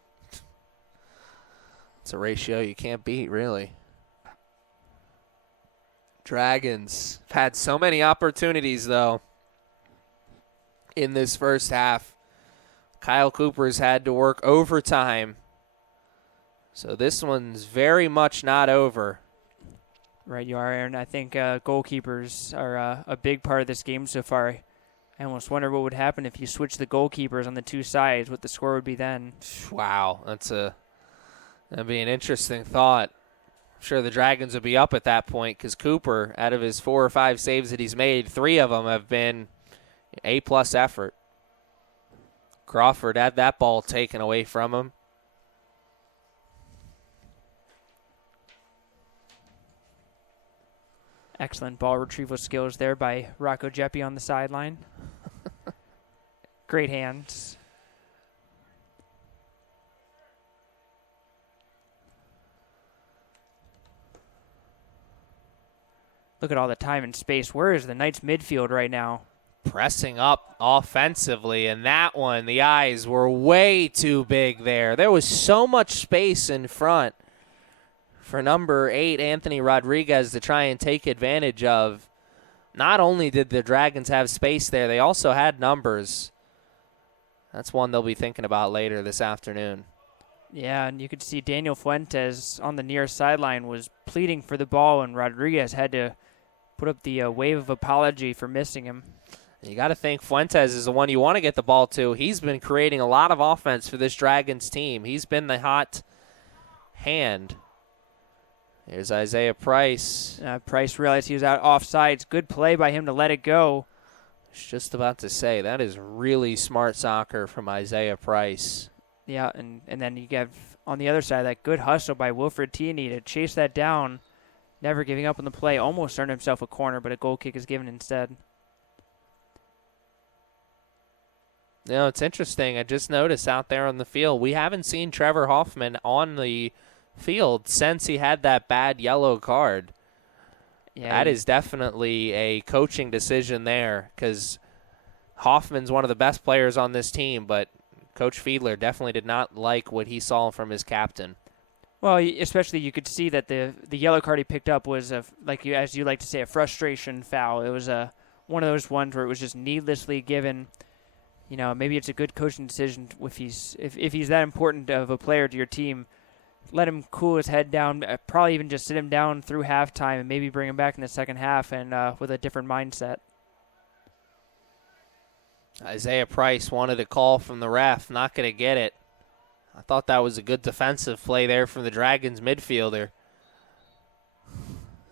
It's a ratio you can't beat, really. Dragons have had so many opportunities, though, in this first half. Kyle Cooper's had to work overtime. So this one's very much not over. Right, you are, Aaron. I think goalkeepers are a big part of this game so far. I almost wonder what would happen if you switch the goalkeepers on the two sides, what the score would be then. Wow, that'd be an interesting thought. I'm sure the Dragons would be up at that point, because Cooper, out of his 4 or 5 saves that he's made, 3 of them have been A-plus effort. Crawford had that ball taken away from him. Excellent ball retrieval skills there by Rocco Jeppe on the sideline. Great hands. Look at all the time and space. Where is the Knights midfield right now? Pressing up offensively, and that one, the eyes were way too big there. There was so much space in front for number 8, Anthony Rodriguez, to try and take advantage of. Not only did the Dragons have space there, they also had numbers. That's one they'll be thinking about later this afternoon. Yeah, and you could see Daniel Fuentes on the near sideline was pleading for the ball, and Rodriguez had to put up the wave of apology for missing him. You got to think Fuentes is the one you want to get the ball to. He's been creating a lot of offense for this Dragons team. He's been the hot hand. Here's Isaiah Price. Price realized he was out offsides. Good play by him to let it go. I was just about to say, that is really smart soccer from Isaiah Price. Yeah, and then you have on the other side that good hustle by Wilfred Tierney to chase that down, never giving up on the play. Almost earned himself a corner, but a goal kick is given instead. You know, it's interesting. I just noticed out there on the field, we haven't seen Trevor Hoffman on the field since he had that bad yellow card. Yeah, that is definitely a coaching decision there, because Hoffman's one of the best players on this team, but Coach Fiedler definitely did not like what he saw from his captain. Well, especially you could see that the yellow card he picked up was, as you like to say, a frustration foul. It was one of those ones where it was just needlessly given. You know, maybe it's a good coaching decision if he's that important of a player to your team. Let him cool his head down, probably even just sit him down through halftime and maybe bring him back in the second half and with a different mindset. Isaiah Price wanted a call from the ref, not going to get it. I thought that was a good defensive play there from the Dragons midfielder.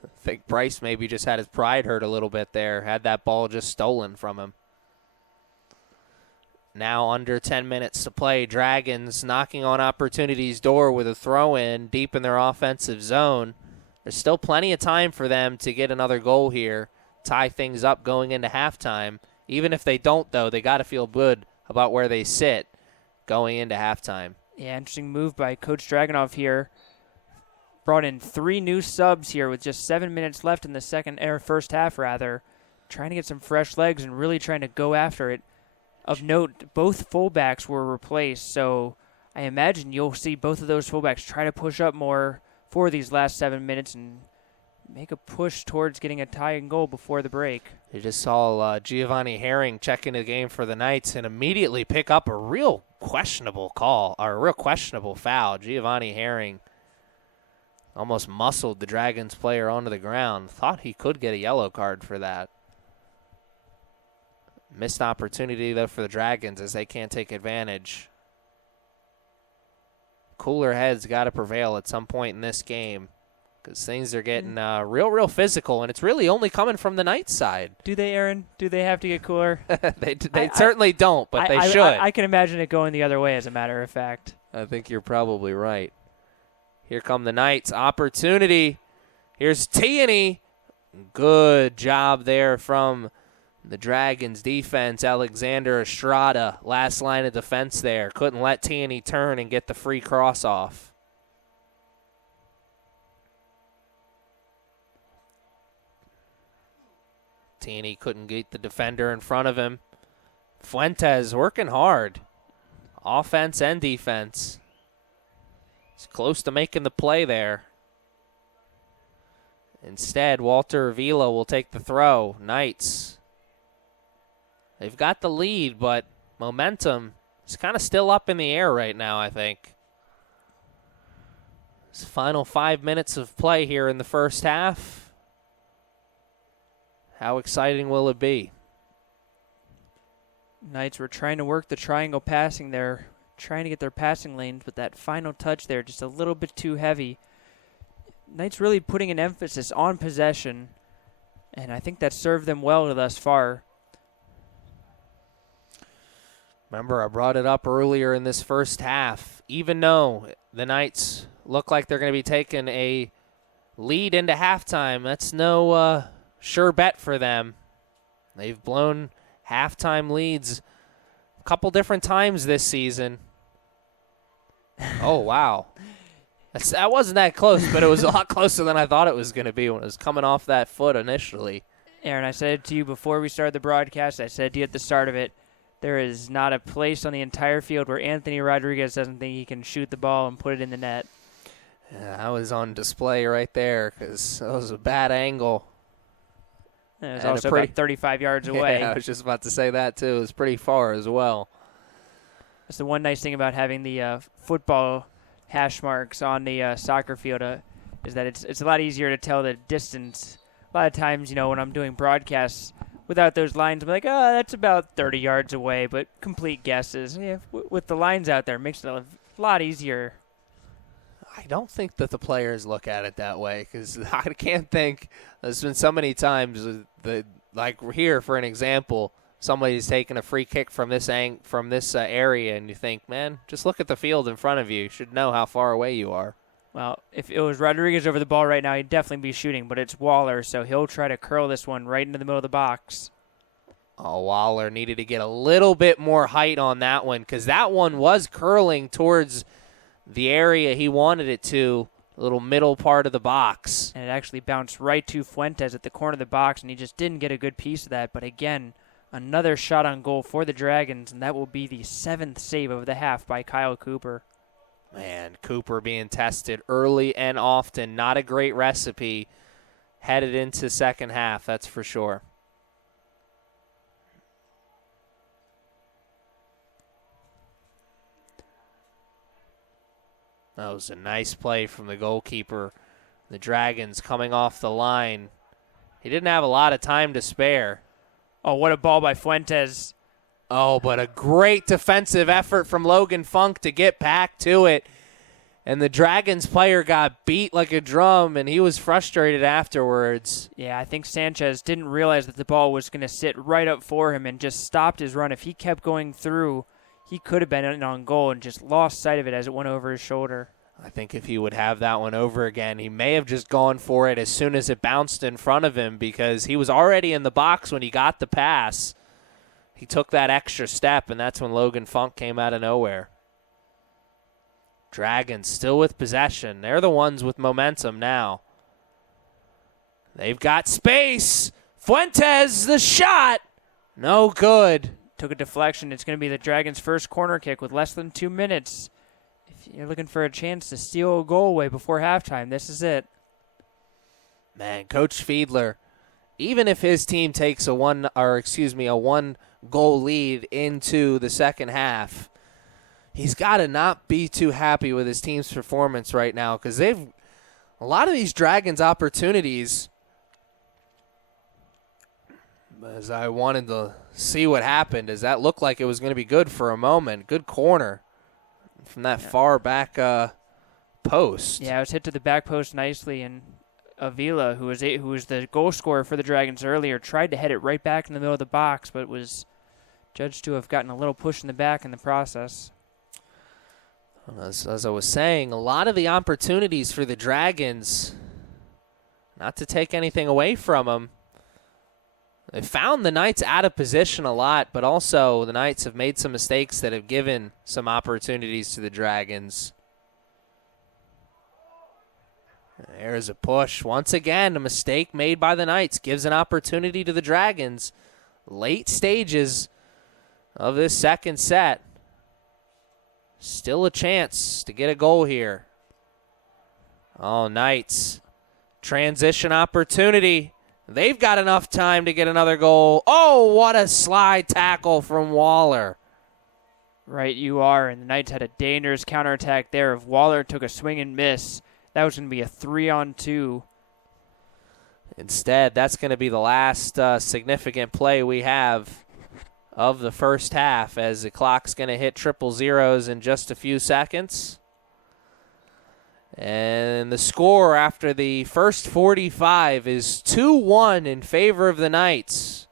I think Price maybe just had his pride hurt a little bit there, had that ball just stolen from him. Now under 10 minutes to play, Dragons knocking on opportunity's door with a throw-in deep in their offensive zone. There's still plenty of time for them to get another goal here, tie things up going into halftime. Even if they don't, though, they got to feel good about where they sit going into halftime. Yeah, interesting move by Coach Dragunov here. Brought in 3 new subs here with just 7 minutes left in the first half, trying to get some fresh legs and really trying to go after it. Of note, both fullbacks were replaced, so I imagine you'll see both of those fullbacks try to push up more for these last 7 minutes and make a push towards getting a tying goal before the break. You just saw Giovanni Herring check into the game for the Knights and immediately pick up a real questionable call, or a real questionable foul. Giovanni Herring almost muscled the Dragons player onto the ground. Thought he could get a yellow card for that. Missed opportunity, though, for the Dragons as they can't take advantage. Cooler heads got to prevail at some point in this game because things are getting real physical, and it's really only coming from the Knights side. Do they, Aaron? Do they have to get cooler? They certainly don't, but they should. I can imagine it going the other way, as a matter of fact. I think you're probably right. Here come the Knights. Opportunity. Here's Tierney. Good job there from the Dragons defense. Alexander Estrada, last line of defense there. Couldn't let Tierney turn and get the free cross off. Tierney couldn't get the defender in front of him. Fuentes working hard. Offense and defense. He's close to making the play there. Instead, Walter Avila will take the throw. Knights. They've got the lead, but momentum is kind of still up in the air right now, I think. This final 5 minutes of play here in the first half. How exciting will it be? Knights were trying to work the triangle passing there, trying to get their passing lanes, but that final touch there just a little bit too heavy. Knights really putting an emphasis on possession, and I think that served them well thus far. Remember, I brought it up earlier in this first half. Even though the Knights look like they're going to be taking a lead into halftime, that's no sure bet for them. They've blown halftime leads a couple different times this season. Oh, wow. That wasn't that close, but it was a lot closer than I thought it was going to be when it was coming off that foot initially. Aaron, I said it to you before we started the broadcast. I said to you at the start of it, there is not a place on the entire field where Anthony Rodriguez doesn't think he can shoot the ball and put it in the net. Yeah, I was on display right there because that was a bad angle. And it was also about 35 yards away. Yeah, I was just about to say that, too. It was pretty far as well. That's the one nice thing about having the football hash marks on the soccer field is that it's a lot easier to tell the distance. A lot of times, when I'm doing broadcasts without those lines, I'm like, oh, that's about 30 yards away, but complete guesses. Yeah, with the lines out there, it makes it a lot easier. I don't think that the players look at it that way because I can't think. There's been so many times like here, for an example, somebody's taking a free kick from this area, and you think, man, just look at the field in front of you. You should know how far away you are. Well, if it was Rodriguez over the ball right now, he'd definitely be shooting, but it's Waller, so he'll try to curl this one right into the middle of the box. Oh, Waller needed to get a little bit more height on that one because that one was curling towards the area he wanted it to, the little middle part of the box. And it actually bounced right to Fuentes at the corner of the box, and he just didn't get a good piece of that. But again, another shot on goal for the Dragons, and that will be the 7th save of the half by Kyle Cooper. Man, Cooper being tested early and often. Not a great recipe headed into second half, that's for sure. That was a nice play from the goalkeeper. The Dragons coming off the line. He didn't have a lot of time to spare. Oh, what a ball by Fuentes. Oh, but a great defensive effort from Logan Funk to get back to it. And the Dragons player got beat like a drum, and he was frustrated afterwards. Yeah, I think Sanchez didn't realize that the ball was going to sit right up for him and just stopped his run. If he kept going through, he could have been in on goal and just lost sight of it as it went over his shoulder. I think if he would have that one over again, he may have just gone for it as soon as it bounced in front of him because he was already in the box when he got the pass. He took that extra step, and that's when Logan Funk came out of nowhere. Dragons still with possession. They're the ones with momentum now. They've got space. Fuentes, the shot. No good. Took a deflection. It's going to be the Dragons' first corner kick with less than 2 minutes. If you're looking for a chance to steal a goal away before halftime, this is it. Man, Coach Fiedler, even if his team takes a one-goal lead into the second half, he's got to not be too happy with his team's performance right now because a lot of these Dragons opportunities, as I wanted to see what happened, as that looked like it was going to be good for a moment. Good corner from that far back post. Yeah, it was hit to the back post nicely, and Avila, who was the goal scorer for the Dragons earlier, tried to head it right back in the middle of the box, but was judged to have gotten a little push in the back in the process. As I was saying, a lot of the opportunities for the Dragons, not to take anything away from them, they found the Knights out of position a lot, but also the Knights have made some mistakes that have given some opportunities to the Dragons. There's a push. Once again, a mistake made by the Knights gives an opportunity to the Dragons. Late stages of this second set. Still a chance to get a goal here. Oh, Knights. Transition opportunity. They've got enough time to get another goal. Oh, what a slide tackle from Waller. Right, you are. And the Knights had a dangerous counterattack there. If Waller took a swing and miss, that was going to be a 3-on-2. Instead, that's going to be the last significant play we have of the first half as the clock's going to hit triple zeros in just a few seconds. And the score after the first 45 is 2-1 in favor of the Knights,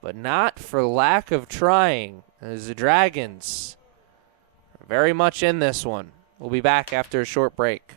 but not for lack of trying, as the Dragons are very much in this one. We'll be back after a short break.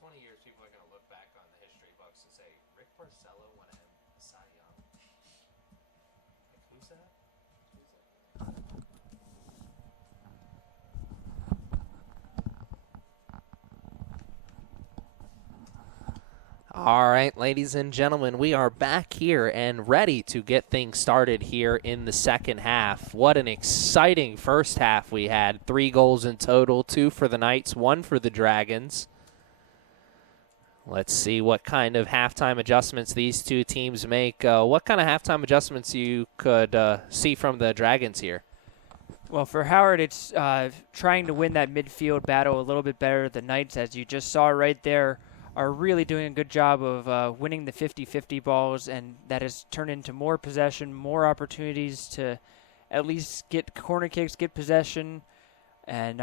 20 years, people are going to look back on the history books and say, Rick Porcello won a Cy Young. Like, who's that? All right, ladies and gentlemen, we are back here and ready to get things started here in the second half. What an exciting first half we had. 3 goals in total, 2 for the Knights, 1 for the Dragons. Let's see what kind of halftime adjustments these two teams make. What kind of halftime adjustments you could see from the Dragons here? Well, for Howard, it's trying to win that midfield battle a little bit better. The Knights, as you just saw right there, are really doing a good job of winning the 50-50 balls, and that has turned into more possession, more opportunities to at least get corner kicks, get possession, and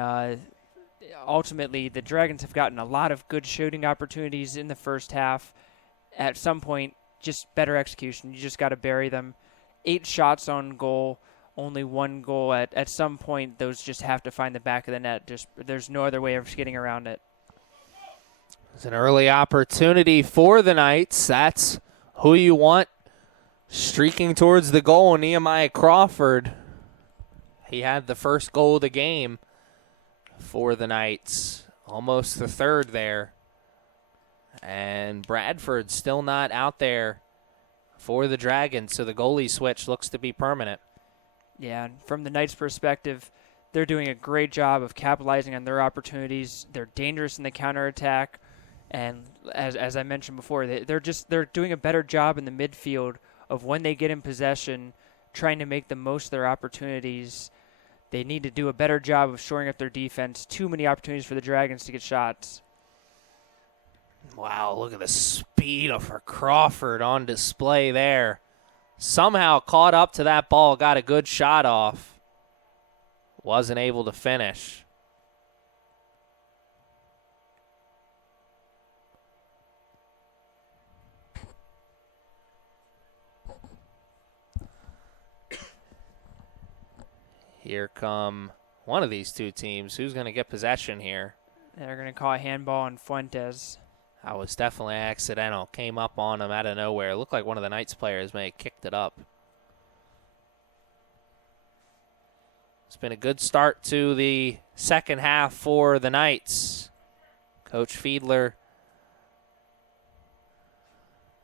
ultimately the Dragons have gotten a lot of good shooting opportunities in the first half. At some point, just better execution. You just got to bury them. 8 shots on goal, only 1 goal. At some point, those just have to find the back of the net. There's no other way of getting around it. It's an early opportunity for the Knights. That's who you want streaking towards the goal, Nehemiah Crawford. He had the first goal of the game for the Knights, almost the third there. And Bradford's still not out there for the Dragons, so the goalie switch looks to be permanent. Yeah, and from the Knights' perspective, they're doing a great job of capitalizing on their opportunities. They're dangerous in the counterattack. And as I mentioned before, they're doing a better job in the midfield of when they get in possession, trying to make the most of their opportunities. They need to do a better job of shoring up their defense. Too many opportunities for the Dragons to get shots. Wow, look at the speed of Crawford on display there. Somehow caught up to that ball, got a good shot off. Wasn't able to finish. Here come one of these two teams. Who's going to get possession here? They're going to call a handball on Fuentes. That was definitely accidental. Came up on him out of nowhere. Looked like one of the Knights players may have kicked it up. It's been a good start to the second half for the Knights. Coach Fiedler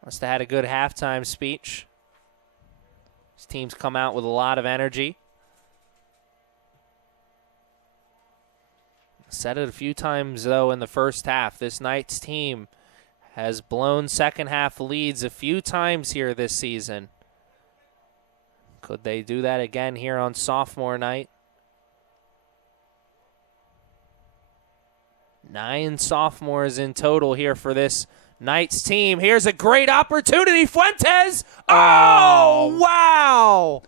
must have had a good halftime speech. His team's come out with a lot of energy. Said it a few times, though, in the first half. This Knights team has blown second half leads a few times here this season. Could they do that again here on sophomore night? 9 sophomores in total here for this Knights team. Here's a great opportunity. Fuentes! Oh, wow!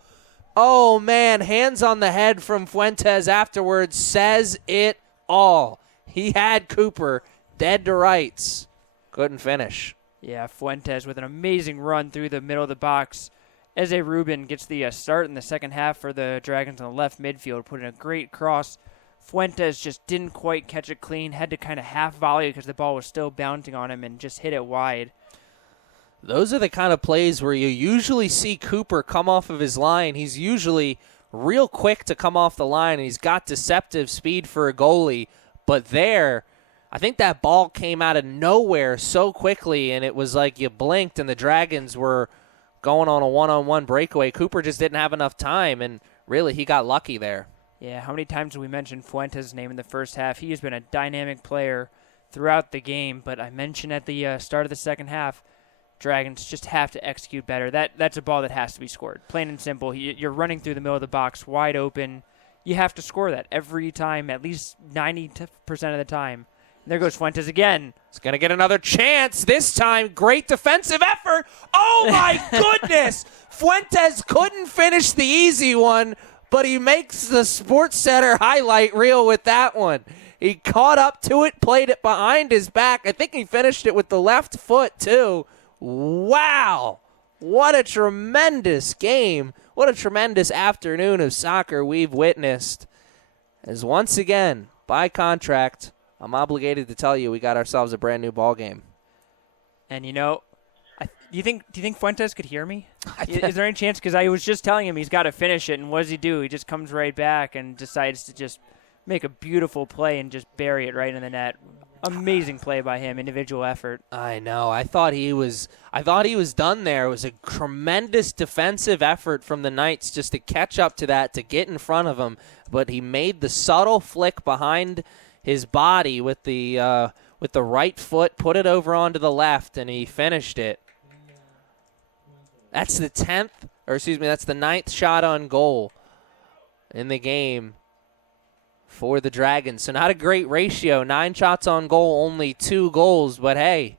Oh, man, hands on the head from Fuentes afterwards says it all. He had Cooper dead to rights. Couldn't finish. Yeah, Fuentes with an amazing run through the middle of the box. Eze Rubin gets the start in the second half for the Dragons on the left midfield, put in a great cross. Fuentes just didn't quite catch it clean, had to kind of half volley because the ball was still bouncing on him and just hit it wide. Those are the kind of plays where you usually see Cooper come off of his line. He's usually real quick to come off the line, and he's got deceptive speed for a goalie. But there, I think that ball came out of nowhere so quickly, and it was like you blinked and the Dragons were going on a one-on-one breakaway. Cooper just didn't have enough time, and really he got lucky there. Yeah, how many times did we mention Fuentes' name in the first half? He has been a dynamic player throughout the game, but I mentioned at the start of the second half, Dragons just have to execute better. That's a ball that has to be scored. Plain and simple. You're running through the middle of the box, wide open. You have to score that every time, at least 90% of the time. And there goes Fuentes again. He's going to get another chance. This time, great defensive effort. Oh, my goodness. Fuentes couldn't finish the easy one, but he makes the SportsCenter highlight reel with that one. He caught up to it, played it behind his back. I think he finished it with the left foot, too. Wow. What a tremendous game. What a tremendous afternoon of soccer we've witnessed. As once again, by contract, I'm obligated to tell you we got ourselves a brand new ball game. And do you think Fuentes could hear me? Is there any chance? Because I was just telling him he's got to finish it, and what does he do? He just comes right back and decides to just make a beautiful play and just bury it right in the net. Amazing play by him, individual effort. I know. I thought he was done there. It was a tremendous defensive effort from the Knights just to catch up to that, to get in front of him. But he made the subtle flick behind his body with the right foot, put it over onto the left, and he finished it. That's the 9th shot on goal in the game for the Dragons. So not a great ratio. 9 shots on goal, only 2 goals. But, hey,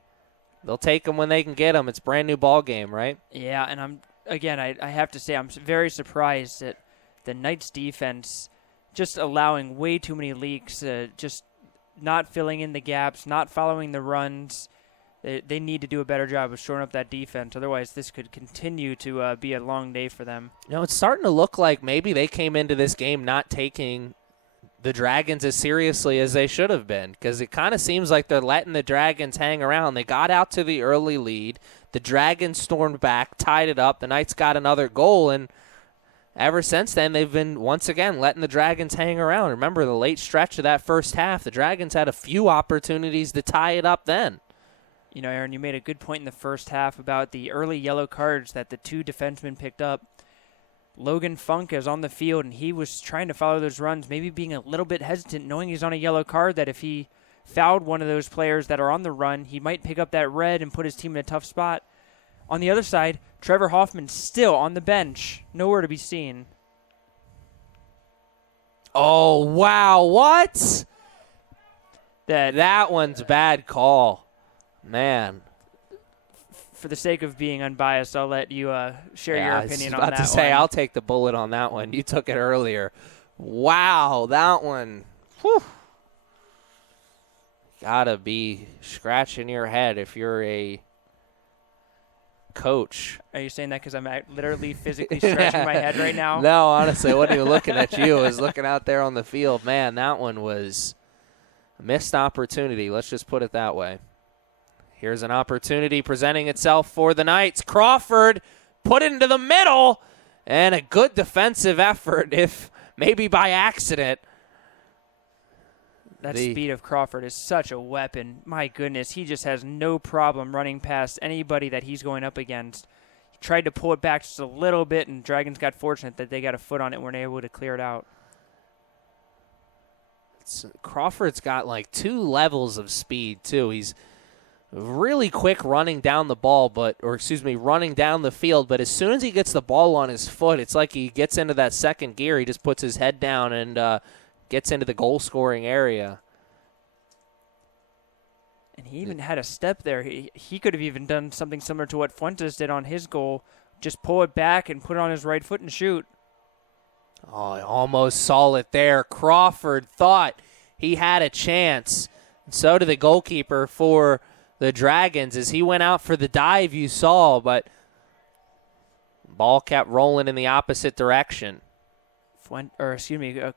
they'll take them when they can get them. It's a brand new ball game, right? Yeah, and I have to say I'm very surprised that the Knights defense just allowing way too many leaks, just not filling in the gaps, not following the runs. They need to do a better job of shoring up that defense. Otherwise, this could continue to be a long day for them. It's starting to look like maybe they came into this game not taking the Dragons as seriously as they should have been, because it kind of seems like they're letting the Dragons hang around. They got out to the early lead. The Dragons stormed back, tied it up. The Knights got another goal, and ever since then, they've been, once again, letting the Dragons hang around. Remember, the late stretch of that first half, the Dragons had a few opportunities to tie it up then. Aaron, you made a good point in the first half about the early yellow cards that the 2 defensemen picked up. Logan Funk is on the field, and he was trying to follow those runs, maybe being a little bit hesitant, knowing he's on a yellow card, that if he fouled one of those players that are on the run, he might pick up that red and put his team in a tough spot. On the other side, Trevor Hoffman still on the bench, nowhere to be seen. Oh, wow, what? That one's a bad call. Man. For the sake of being unbiased, I'll let you share your opinion on that one. I was about to say, I'll take the bullet on that one. You took it earlier. Wow, that one. Whew. Gotta be scratching your head if you're a coach. Are you saying that because I'm literally physically stretching my head right now? No, honestly, I wasn't even looking at you. I was looking out there on the field. Man, that one was a missed opportunity. Let's just put it that way. Here's an opportunity presenting itself for the Knights. Crawford put it into the middle, and a good defensive effort, if maybe by accident. That speed of Crawford is such a weapon. My goodness, he just has no problem running past anybody that he's going up against. He tried to pull it back just a little bit, and Dragons got fortunate that they got a foot on it and weren't able to clear it out. Crawford's got like 2 levels of speed, too. He's really quick running down the ball, running down the field. But as soon as he gets the ball on his foot, it's like he gets into that second gear. He just puts his head down and gets into the goal-scoring area. And he even had a step there. He could have even done something similar to what Fuentes did on his goal. Just pull it back and put it on his right foot and shoot. Oh, I almost saw it there. Crawford thought he had a chance. And so did the goalkeeper for the Dragons as he went out for the dive you saw, but ball kept rolling in the opposite direction.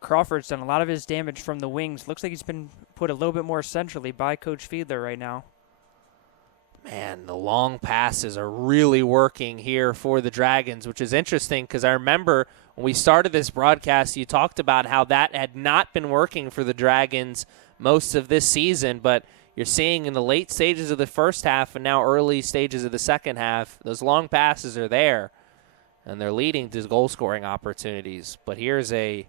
Crawford's done a lot of his damage from the wings. Looks like he's been put a little bit more centrally by Coach Fiedler right now. Man, the long passes are really working here for the Dragons, which is interesting because I remember when we started this broadcast, you talked about how that had not been working for the Dragons most of this season, but you're seeing in the late stages of the first half and now early stages of the second half, those long passes are there, and they're leading to goal-scoring opportunities. But here's a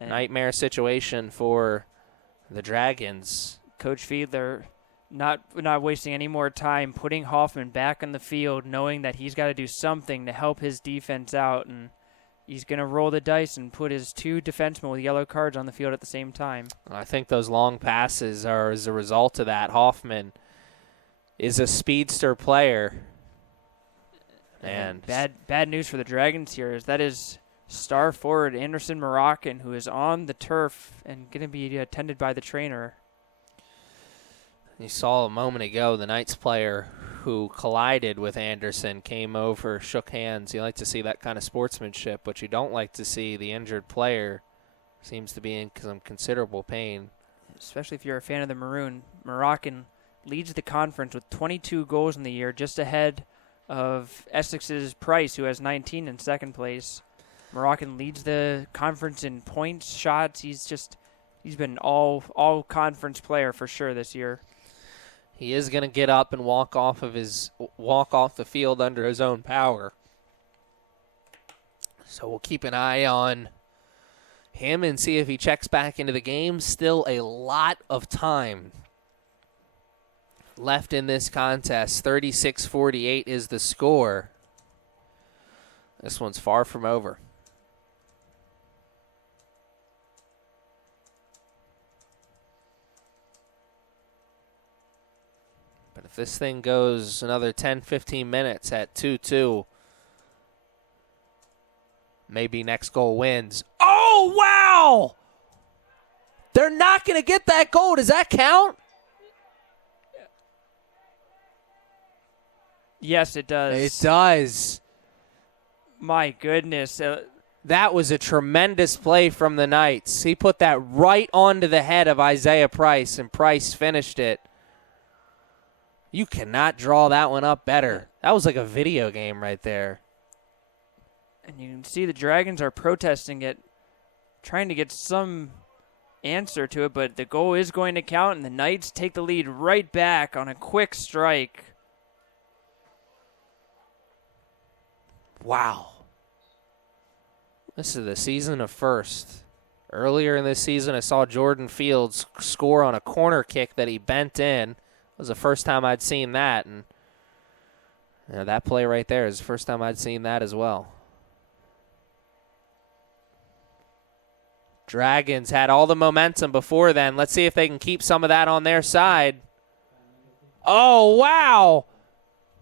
nightmare situation for the Dragons. Coach Fiedler not wasting any more time, putting Hoffman back on the field, knowing that he's got to do something to help his defense out, and he's going to roll the dice and put his 2 defensemen with yellow cards on the field at the same time. I think those long passes are as a result of that. Hoffman is a speedster player. And bad news for the Dragons here is that is star forward Anderson Moroccan, who is on the turf and going to be attended by the trainer. You saw a moment ago the Knights player who collided with Anderson came over, shook hands. You like to see that kind of sportsmanship, but you don't like to see the injured player seems to be in some considerable pain. especially if you're a fan of the Maroon. Moroccan leads the conference with 22 goals in the year, just ahead of Essex's Price, who has 19 in second place. Moroccan leads the conference in points, shots. He's been all conference player for sure this year. He is going to get up and walk off the field under his own power. So we'll keep an eye on him and see if he checks back into the game. Still a lot of time left in this contest. 36-48 is the score. This one's far from over. But if this thing goes another 10, 15 minutes at 2-2, maybe next goal wins. Oh, wow! They're not going to get that goal. Does that count? Yes, it does. It does. My goodness. That was a tremendous play from the Knights. He put that right onto the head of Isaiah Price, and Price finished it. You cannot draw that one up better. That was like a video game right there. And you can see the Dragons are protesting it, trying to get some answer to it, but the goal is going to count, and the Knights take the lead right back on a quick strike. Wow. This is the season of first. Earlier in this season, I saw Jordan Fields score on a corner kick that he bent in. It was the first time I'd seen that, and that play right there is the first time I'd seen that as well. Dragons had all the momentum before then. Let's see if they can keep some of that on their side. Oh, wow.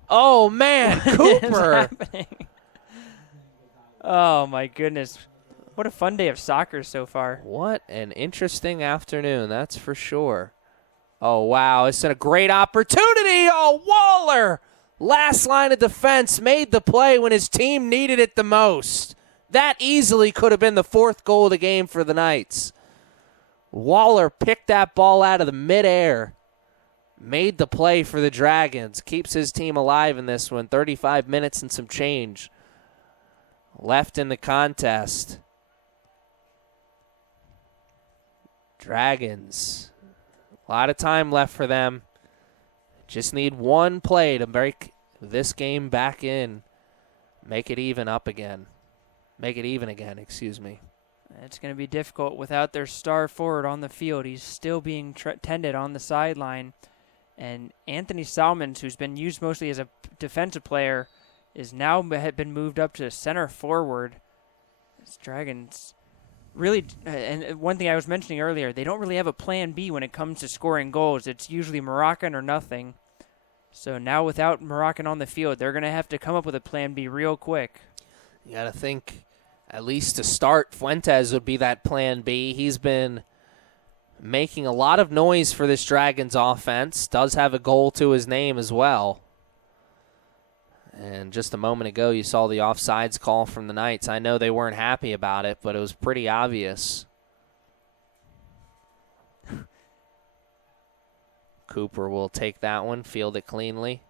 Oh, man, Cooper. Oh, my goodness. What a fun day of soccer so far. What an interesting afternoon, that's for sure. Oh, wow, it's a great opportunity. Oh, Waller, last line of defense, made the play when his team needed it the most. That easily could have been the fourth goal of the game for the Knights. Waller picked that ball out of the midair, made the play for the Dragons, keeps his team alive in this one. 35 minutes and some change left in the contest. Dragons, a lot of time left for them. Just need one play to break this game back in, make it even again, excuse me. It's going to be difficult without their star forward on the field. He's still being tended on the sideline. And Anthony Salmons, who's been used mostly as a defensive player, is now been moved up to center forward. This Dragons really, and one thing I was mentioning earlier, they don't really have a plan B when it comes to scoring goals. It's usually Moroccan or nothing. So now without Moroccan on the field, they're going to have to come up with a plan B real quick. You got to think, at least to start, Fuentes would be that plan B. He's been making a lot of noise for this Dragons offense. Does have a goal to his name as well. And just a moment ago, you saw the offsides call from the Knights. I know they weren't happy about it, but it was pretty obvious. Cooper will take that one, field it cleanly.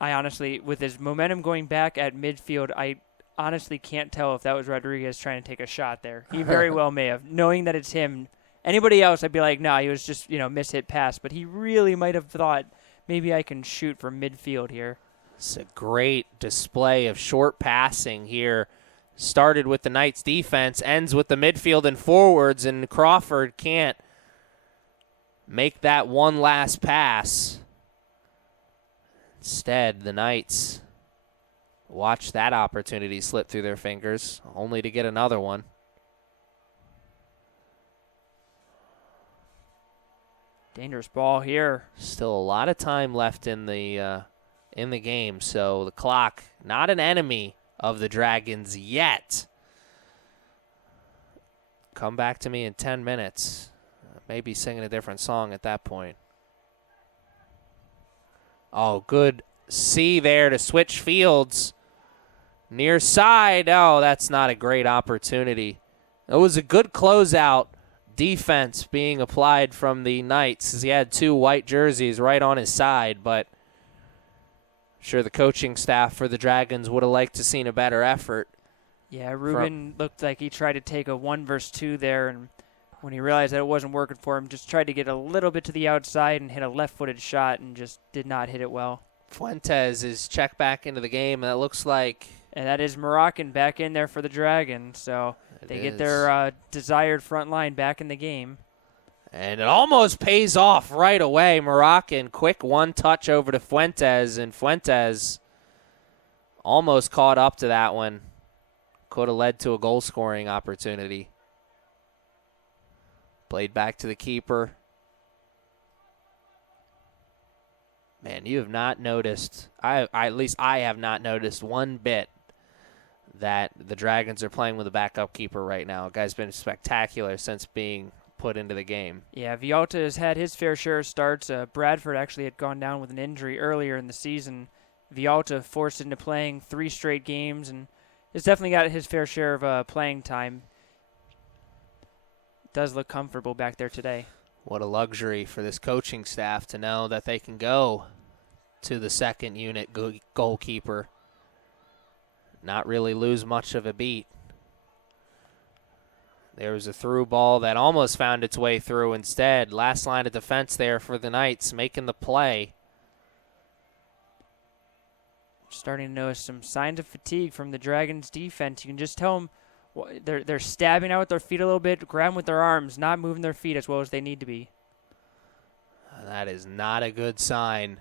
I honestly, with his momentum going back at midfield, I honestly can't tell if that was Rodriguez trying to take a shot there. He very well may have. Knowing that it's him, anybody else, I'd be like, nah, he was just, mishit pass. But he really might have thought, maybe I can shoot from midfield here. It's a great display of short passing here. Started with the Knights defense, ends with the midfield and forwards, and Crawford can't make that one last pass. Instead, the Knights watch that opportunity slip through their fingers, only to get another one. Dangerous ball here. Still a lot of time left in the game, so the clock not an enemy of the Dragons yet. Come back to me in 10 minutes. Maybe singing a different song at that point. Oh, good C there to switch fields. Near side. Oh, that's not a great opportunity. It was a good closeout defense being applied from the Knights, as he had 2 white jerseys right on his side, but I'm sure the coaching staff for the Dragons would have liked to seen a better effort. Yeah, Ruben looked like he tried to take a 1 versus 2 there, and when he realized that it wasn't working for him, just tried to get a little bit to the outside and hit a left-footed shot and just did not hit it well. Fuentes is checked back into the game, and that looks like... And that is Moroccan back in there for the Dragons, so they get their desired front line back in the game. And it almost pays off right away. Moroccan, quick one touch over to Fuentes, and Fuentes almost caught up to that one. Could have led to a goal-scoring opportunity. Played back to the keeper. Man, you have not noticed, at least I have not noticed one bit that the Dragons are playing with a backup keeper right now. The guy's been spectacular since being put into the game. Yeah, Vialta has had his fair share of starts. Bradford actually had gone down with an injury earlier in the season. Vialta forced into playing 3 straight games and has definitely got his fair share of playing time. Does look comfortable back there today. What a luxury for this coaching staff to know that they can go to the second unit goalkeeper, not really lose much of a beat. There was a through ball that almost found its way through instead. Last line of defense there for the Knights, making the play. Starting to notice some signs of fatigue from the Dragons' defense. You can just tell them they're stabbing out with their feet a little bit, grabbing with their arms, not moving their feet as well as they need to be. That is not a good sign.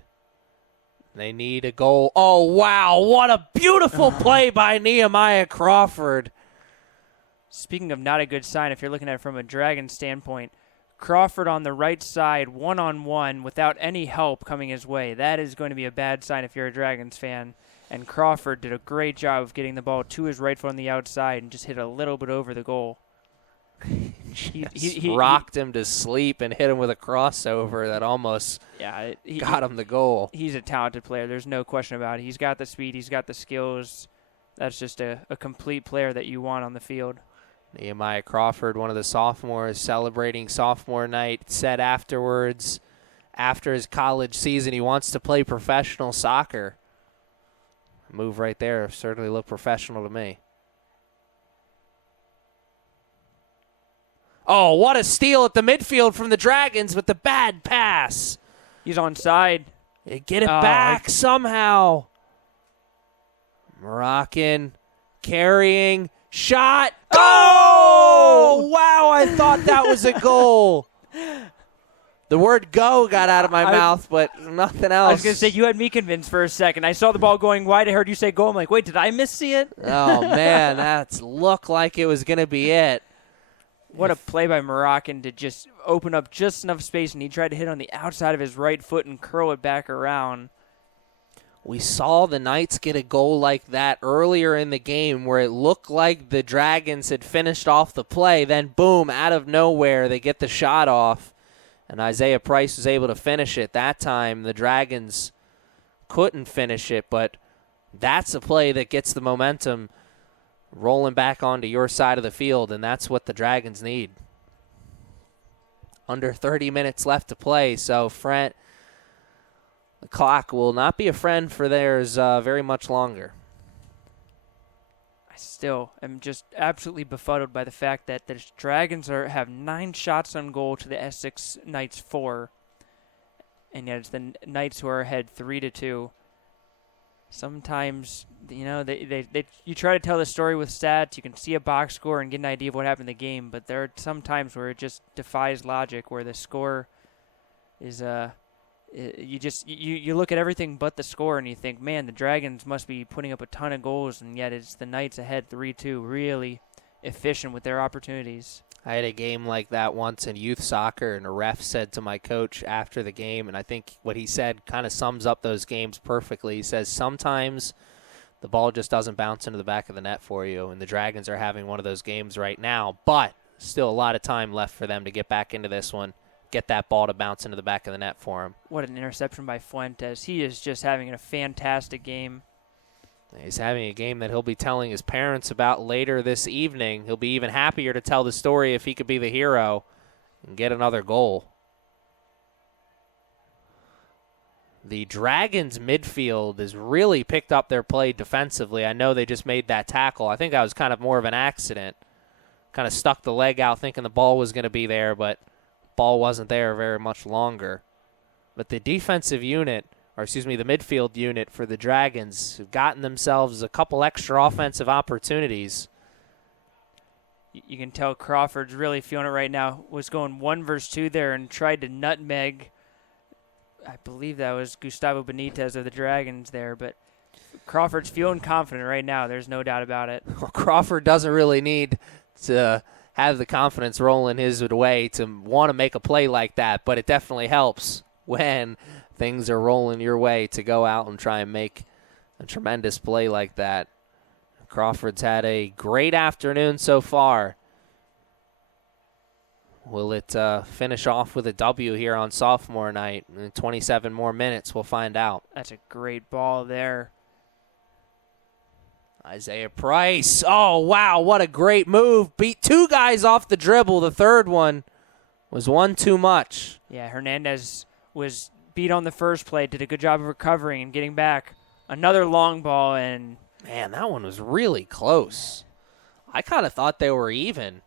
They need a goal. Oh, wow. What a beautiful play by Nehemiah Crawford. Speaking of not a good sign, if you're looking at it from a Dragon standpoint, Crawford on the right side, one-on-one, without any help coming his way. That is going to be a bad sign if you're a Dragons fan. And Crawford did a great job of getting the ball to his right foot on the outside and just hit a little bit over the goal. he rocked him to sleep and hit him with a crossover that almost got him the goal. He's a talented player. There's no question about it. He's got the speed. He's got the skills. That's just a complete player that you want on the field. Nehemiah Crawford, one of the sophomores, celebrating sophomore night, said afterwards, after his college season, he wants to play professional soccer. Move right there certainly looked professional to me. Oh, what a steal at the midfield from the Dragons with the bad pass. He's onside. Get it back somehow. Moroccan carrying. Shot. Oh! Wow, I thought that was a goal. The word go got out of my mouth, but nothing else. I was going to say, you had me convinced for a second. I saw the ball going wide. I heard you say go. I'm like, wait, did I see it? Oh, man, that looked like it was going to be it. What a play by Moroccan to just open up just enough space, and he tried to hit on the outside of his right foot and curl it back around. We saw the Knights get a goal like that earlier in the game where it looked like the Dragons had finished off the play. Then, boom, out of nowhere, they get the shot off, and Isaiah Price was able to finish it. That time, the Dragons couldn't finish it, but that's a play that gets the momentum rolling back onto your side of the field, and that's what the Dragons need. Under 30 minutes left to play, so the clock will not be a friend for theirs very much longer. I still am just absolutely befuddled by the fact that the Dragons have 9 shots on goal to the Essex Knights 4, and yet it's the Knights who are ahead 3-2. Sometimes, you try to tell the story with stats. You can see a box score and get an idea of what happened in the game, but there are some times where it just defies logic, where the score is you look at everything but the score and you think, man, the Dragons must be putting up a ton of goals, and yet it's the Knights ahead 3-2, really efficient with their opportunities. I had a game like that once in youth soccer, and a ref said to my coach after the game, and I think what he said kind of sums up those games perfectly. He says, sometimes the ball just doesn't bounce into the back of the net for you, and the Dragons are having one of those games right now, but still a lot of time left for them to get back into this one, get that ball to bounce into the back of the net for him. What an interception by Fuentes. He is just having a fantastic game. He's having a game that he'll be telling his parents about later this evening. He'll be even happier to tell the story if he could be the hero. and get another goal. The Dragons midfield has really picked up their play defensively. I know they just made that tackle. I think that was kind of more of an accident. Kind of stuck the leg out thinking the ball was going to be there, but ball wasn't there very much longer. But the defensive unit, or excuse me, the midfield unit for the Dragons have gotten themselves a couple extra offensive opportunities. You can tell Crawford's really feeling it right now. Was going 1 versus 2 there and tried to nutmeg, I believe that was Gustavo Benitez of the Dragons there, but Crawford's feeling confident right now. There's no doubt about it. Well, Crawford doesn't really need to have the confidence rolling his way to want to make a play like that, but it definitely helps when things are rolling your way to go out and try and make a tremendous play like that. Crawford's had a great afternoon so far. Will it finish off with a W here on sophomore night? In 27 more minutes, we'll find out. That's a great ball there. Isaiah Price. Oh, wow, what a great move. Beat 2 guys off the dribble. The third one was one too much. Yeah, Hernandez was beat on the first play, did a good job of recovering and getting back. Another long ball, and man, that one was really close. I kind of thought they were even.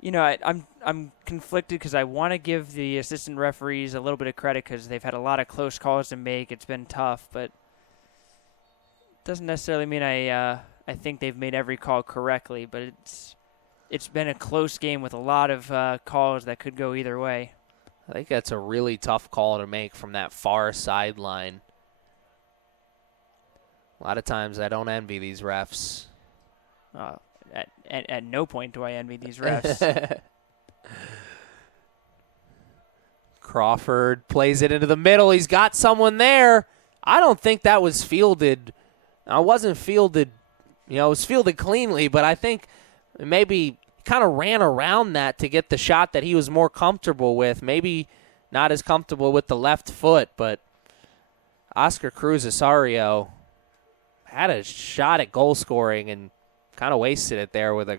You know, I'm conflicted because I want to give the assistant referees a little bit of credit because they've had a lot of close calls to make. It's been tough, but it doesn't necessarily mean I think they've made every call correctly. But it's been a close game with a lot of calls that could go either way. I think that's a really tough call to make from that far sideline. A lot of times I don't envy these refs. At no point do I envy these refs. Crawford plays it into the middle. He's got someone there. I don't think that was fielded. I wasn't fielded, it was fielded cleanly, but I think maybe kind of ran around that to get the shot that he was more comfortable with. Maybe not as comfortable with the left foot, but Oscar Cruz Osorio had a shot at goal scoring and kind of wasted it there with a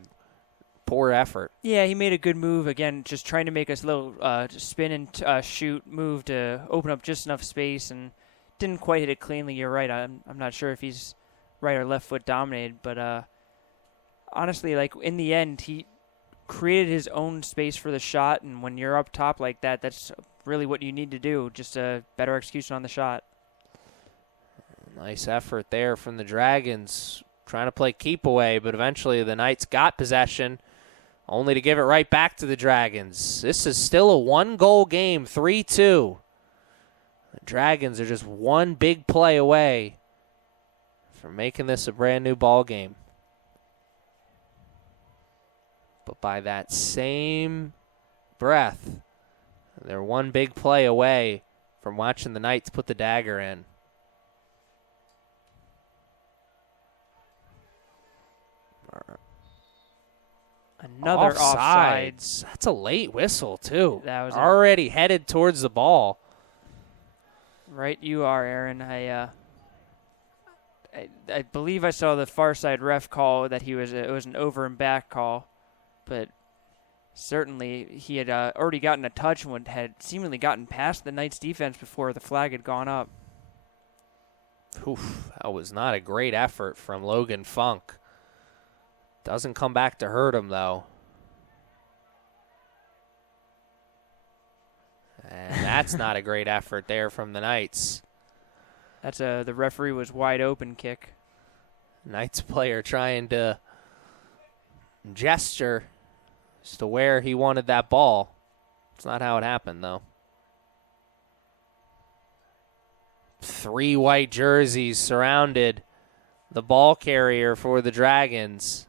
poor effort. Yeah, he made a good move. Again, just trying to make us a little spin and shoot move to open up just enough space and didn't quite hit it cleanly. You're right. I'm not sure if he's right or left foot dominated, but honestly, like in the end, he created his own space for the shot, and when you're up top like that, that's really what you need to do, just a better execution on the shot. Nice effort there from the Dragons, trying to play keep away, but eventually the Knights got possession, only to give it right back to the Dragons. This is still a one-goal game, 3-2. The Dragons are just one big play away from making this a brand new ball game. But by that same breath, they're one big play away from watching the Knights put the dagger in. Another offsides. That's a late whistle, too. That was already headed towards the ball. Right you are, Aaron. I believe I saw the far side ref call that it was an over and back call, but certainly he had already gotten a touch and had seemingly gotten past the Knights defense before the flag had gone up. Oof, that was not a great effort from Logan Funk. Doesn't come back to hurt him, though. And that's not a great effort there from the Knights. That's the referee was wide open kick. Knights player trying to gesture as to where he wanted that ball. It's not how it happened, though. 3 white jerseys surrounded the ball carrier for the Dragons.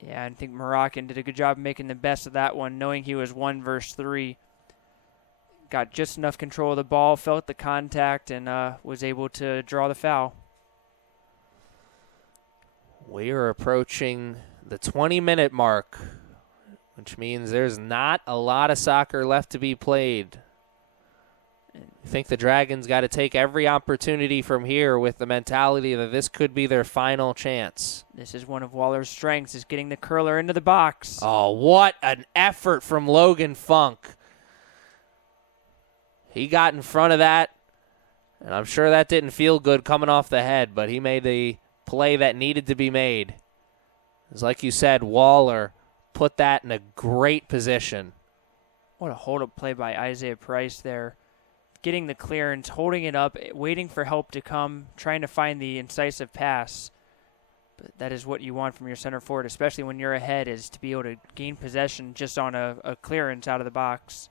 Yeah, I think Moroccan did a good job making the best of that one, knowing he was 1 versus 3. Got just enough control of the ball, felt the contact, and was able to draw the foul. We are approaching the 20-minute mark, which means there's not a lot of soccer left to be played. I think the Dragons got to take every opportunity from here with the mentality that this could be their final chance. This is one of Waller's strengths, is getting the curler into the box. Oh, what an effort from Logan Funk. He got in front of that, and I'm sure that didn't feel good coming off the head, but he made the play that needed to be made. It's like you said, Waller put that in a great position. What a hold-up play by Isaiah Price there. Getting the clearance, holding it up, waiting for help to come, trying to find the incisive pass. But that is what you want from your center forward, especially when you're ahead, is to be able to gain possession just on a clearance out of the box.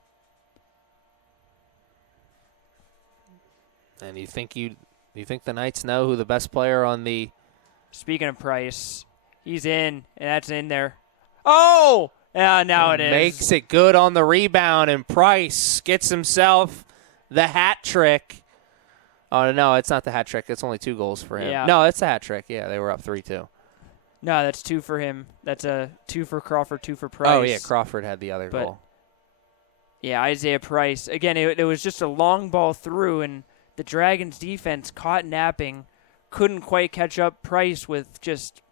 And you think the Knights know who the best player on the... Speaking of Price, he's in, and that's in there. Oh! Yeah, now it is. Makes it good on the rebound, and Price gets himself the hat trick. Oh, no, it's not the hat trick. It's only 2 goals for him. Yeah. No, it's the hat trick. Yeah, they were up 3-2. No, that's 2 for him. That's a 2 for Crawford, 2 for Price. Oh, yeah, Crawford had the other goal. Yeah, Isaiah Price. Again, it was just a long ball through, and the Dragons' defense caught napping, couldn't quite catch up. Price, with just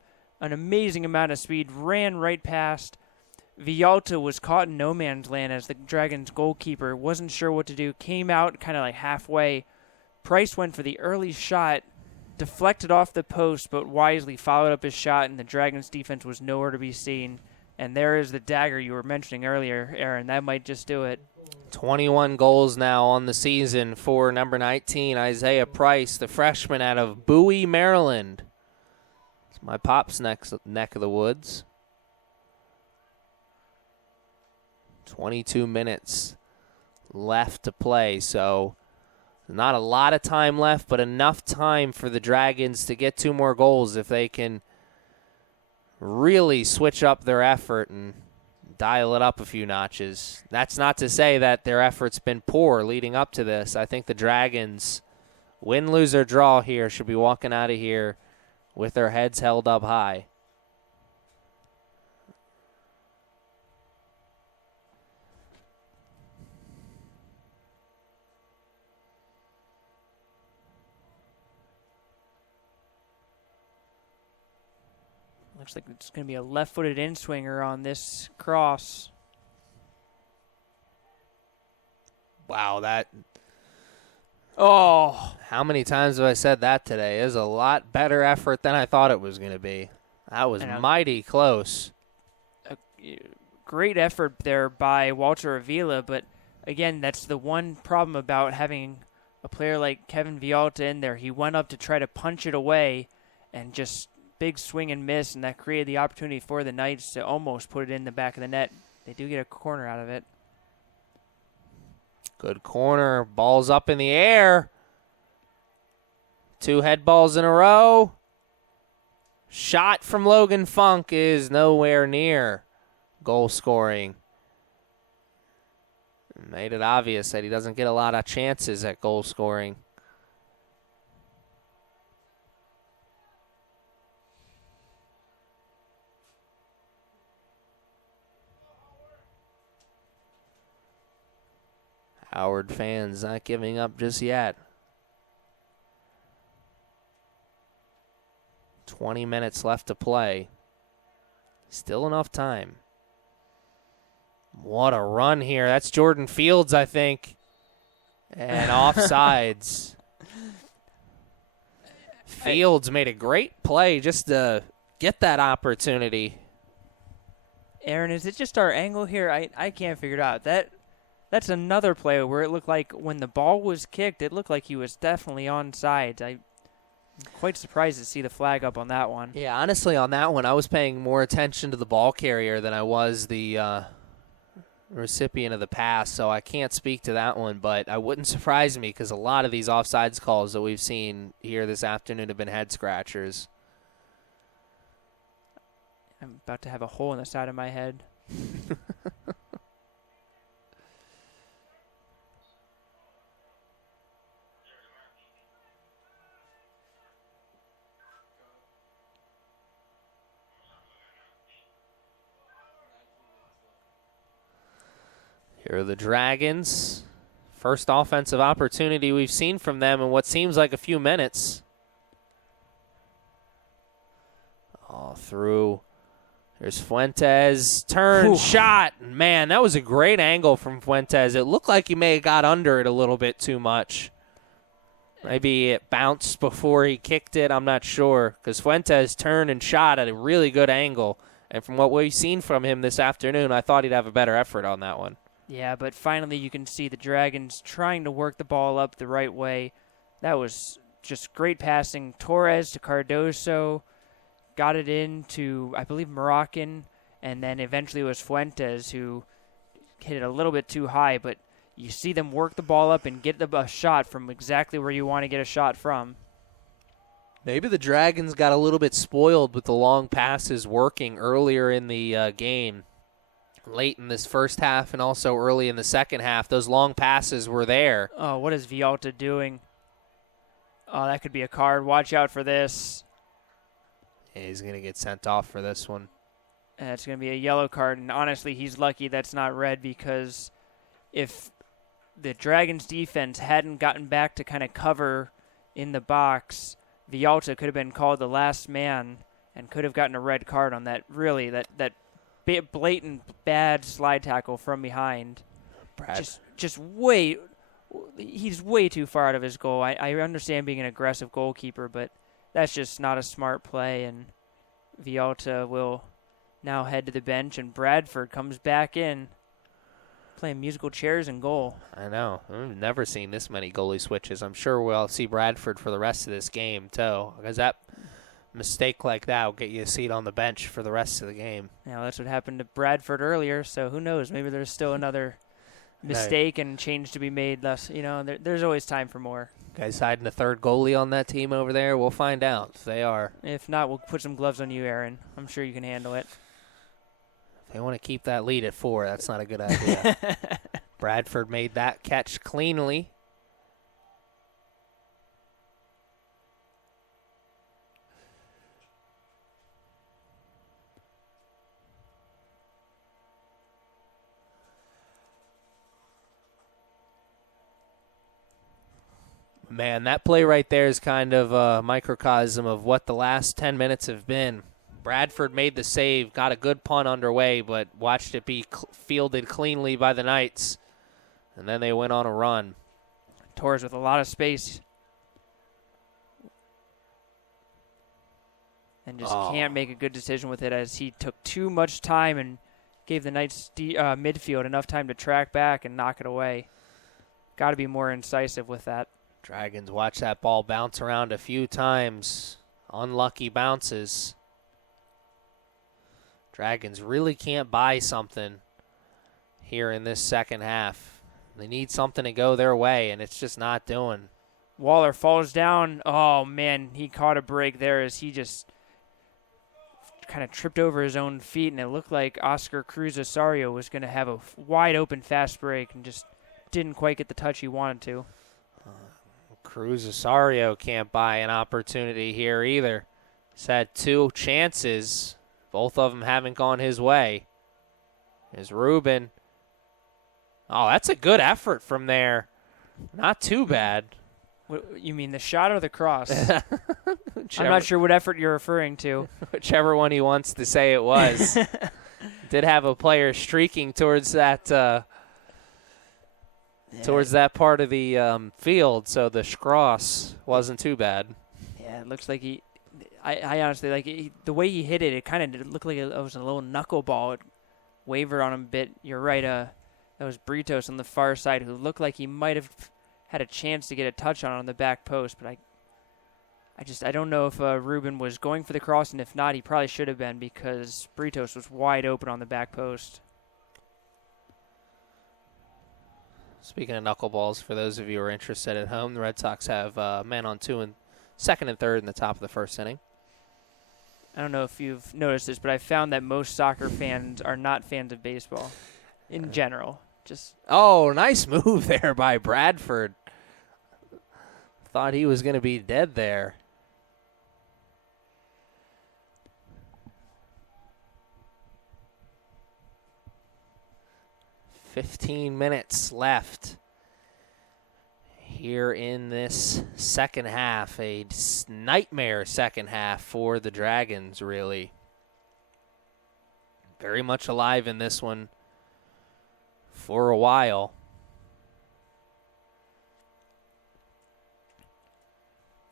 an amazing amount of speed, ran right past. Villalta was caught in no man's land as the Dragons' goalkeeper wasn't sure what to do, came out kind of like halfway. Price went for the early shot, deflected off the post, but wisely followed up his shot, and the Dragons' defense was nowhere to be seen. And there is the dagger you were mentioning earlier, Aaron. That might just do it. 21 goals now on the season for number 19, Isaiah Price, the freshman out of Bowie, Maryland. It's my pop's neck of the woods. 22 minutes left to play, so not a lot of time left, but enough time for the Dragons to get 2 more goals if they can really switch up their effort and dial it up a few notches. That's not to say that their effort's been poor leading up to this. I think the Dragons, win, lose, or draw here, should be walking out of here with their heads held up high. Looks like it's going to be a left-footed in-swinger on this cross. Wow, that... Oh! How many times have I said that today? It is a lot better effort than I thought it was going to be. That was mighty close. A great effort there by Walter Avila, but again, that's the one problem about having a player like Kevin Villalta in there. He went up to try to punch it away and just big swing and miss, and that created the opportunity for the Knights to almost put it in the back of the net. They do get a corner out of it. Good corner. Ball's up in the air. 2 head balls in a row. Shot from Logan Funk is nowhere near goal scoring. Made it obvious that he doesn't get a lot of chances at goal scoring. Howard fans not giving up just yet. 20 minutes left to play. Still enough time. What a run here. That's Jordan Fields, I think. And offsides. Fields made a great play just to get that opportunity. Aaron, is it just our angle here? I can't figure it out. That's another play where it looked like when the ball was kicked, it looked like he was definitely onside. I'm quite surprised to see the flag up on that one. Yeah, honestly, on that one, I was paying more attention to the ball carrier than I was the recipient of the pass, so I can't speak to that one, but I wouldn't surprise me because a lot of these offsides calls that we've seen here this afternoon have been head scratchers. I'm about to have a hole in the side of my head. Here are the Dragons First offensive opportunity we've seen from them in what seems like a few minutes. Oh, through. There's Fuentes. Turn, shot. Man, that was a great angle from Fuentes. It looked like he may have got under it a little bit too much. Maybe it bounced before he kicked it. I'm not sure. Because Fuentes turned and shot at a really good angle. And from what we've seen from him this afternoon, I thought he'd have a better effort on that one. Yeah, but finally you can see the Dragons trying to work the ball up the right way. That was just great passing. Torres to Cardoso. Got it into, I believe, Moroccan. And then eventually it was Fuentes who hit it a little bit too high. But you see them work the ball up and get a shot from exactly where you want to get a shot from. Maybe the Dragons got a little bit spoiled with the long passes working earlier in the game. Late in this first half and also early in the second half, those long passes were there. Oh, what is Vialta doing? Oh, that could be a card. Watch out for this. Yeah, he's going to get sent off for this one. And it's going to be a yellow card, and honestly, he's lucky that's not red because if the Dragons' defense hadn't gotten back to kind of cover in the box, Vialta could have been called the last man and could have gotten a red card on that, really, that blatant bad slide tackle from behind. Brad. He's way too far out of his goal. I understand being an aggressive goalkeeper, but that's just not a smart play, and Vialta will now head to the bench, and Bradford comes back in, playing musical chairs in goal. I know. I've never seen this many goalie switches. I'm sure we'll see Bradford for the rest of this game, too, because that mistake like that will get you a seat on the bench for the rest of the game. Yeah, that's what happened to Bradford earlier, so who knows? Maybe there's still another mistake and change to be made. Thus, there's always time for more. Guys hiding a third goalie on that team over there? We'll find out if they are. If not, we'll put some gloves on you, Aaron. I'm sure you can handle it. If they want to keep that lead at 4, that's not a good idea. Bradford made that catch cleanly. Man, that play right there is kind of a microcosm of what the last 10 minutes have been. Bradford made the save, got a good punt underway, but watched it be fielded cleanly by the Knights. And then they went on a run. Torres with a lot of space. And just can't make a good decision with it as he took too much time and gave the Knights midfield enough time to track back and knock it away. Got to be more incisive with that. Dragons watch that ball bounce around a few times. Unlucky bounces. Dragons really can't buy something here in this second half. They need something to go their way, and it's just not doing. Waller falls down. Oh, man, he caught a break there as he just kind of tripped over his own feet, and it looked like Oscar Cruz Osorio was going to have a wide-open fast break and just didn't quite get the touch he wanted to. Cruz Osorio can't buy an opportunity here either. He's had 2 chances. Both of them haven't gone his way. There's Ruben. Oh, that's a good effort from there. Not too bad. What, you mean the shot or the cross? I'm not sure what effort you're referring to. Whichever one he wants to say it was. Did have a player streaking towards that towards that part of the field, so the cross wasn't too bad. Yeah, it looks like I honestly, the way he hit it, it kind of looked like it was a little knuckleball. It wavered on him a bit. You're right. That was Britos on the far side who looked like he might have had a chance to get a touch on the back post, but I don't know if Ruben was going for the cross, and if not, he probably should have been because Britos was wide open on the back post. Speaking of knuckleballs, for those of you who are interested at home, the Red Sox have men on 2 and 2nd and 3rd in the top of the 1st inning. I don't know if you've noticed this, but I found that most soccer fans are not fans of baseball in general. Oh, nice move there by Bradford. Thought he was going to be dead there. "15 minutes left here in this second half. A nightmare second half for the Dragons, really. Very much alive in this one for a while.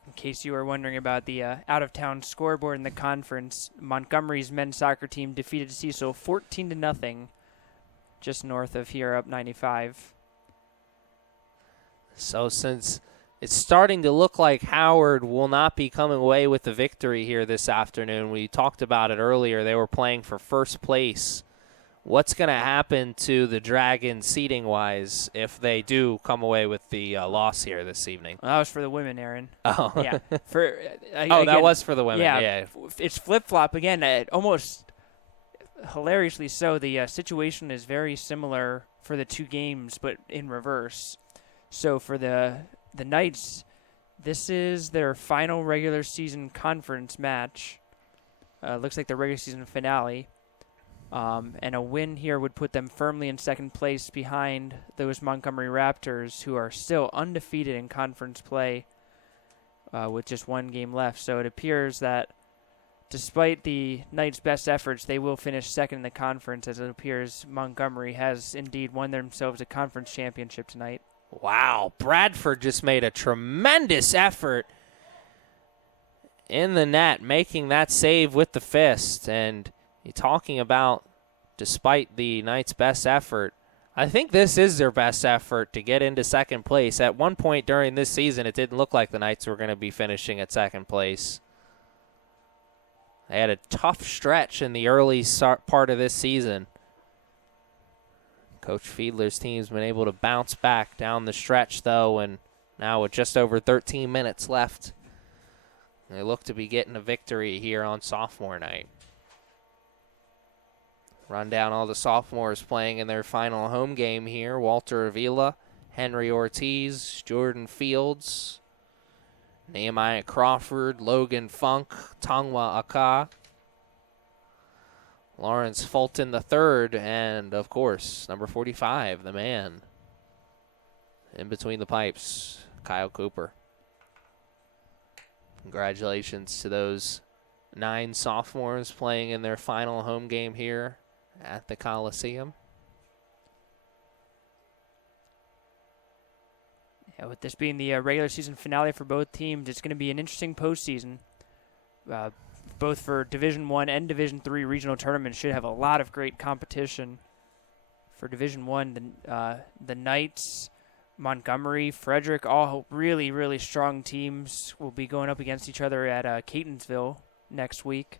In case you were wondering about the out-of-town scoreboard in the conference, Montgomery's men's soccer team defeated Cecil 14-0, just north of here, up 95. So since it's starting to look like Howard will not be coming away with the victory here this afternoon, we talked about it earlier, they were playing for first place. What's going to happen to the Dragons seating-wise if they do come away with the loss here this evening? Well, that was for the women, Aaron. Oh, Yeah. For again, that was for the women. Yeah. It's flip-flop again. Almost hilariously so. The situation is very similar for the two games, but in reverse. So for the Knights, this is their final regular season conference match. Looks like the regular season finale. And a win here would put them firmly in second place behind those Montgomery Raptors, who are still undefeated in conference play with just one game left. So it appears that despite the Knights' best efforts, they will finish second in the conference, as it appears Montgomery has indeed won themselves a conference championship tonight. Wow, Bradford just made a tremendous effort in the net, making that save with the fist. And you're talking about, despite the Knights' best effort, I think this is their best effort to get into second place. At one point during this season, it didn't look like the Knights were going to be finishing at second place. They had a tough stretch in the early part of this season. Coach Fiedler's team's been able to bounce back down the stretch, though, and now with just over 13 minutes left, they look to be getting a victory here on sophomore night. Run down all the sophomores playing in their final home game here. Walter Avila, Henry Ortiz, Jordan Fields, Nehemiah Crawford, Logan Funk, Tongwa Aka, Lawrence Fulton III, and, of course, number 45, the man in between the pipes, Kyle Cooper. Congratulations to those 9 sophomores playing in their final home game here at the Coliseum. Yeah, with this being the regular season finale for both teams, it's going to be an interesting postseason. Both for Division I and Division III regional tournaments should have a lot of great competition. For Division I, the Knights, Montgomery, Frederick, all really, really strong teams will be going up against each other at Catonsville next week.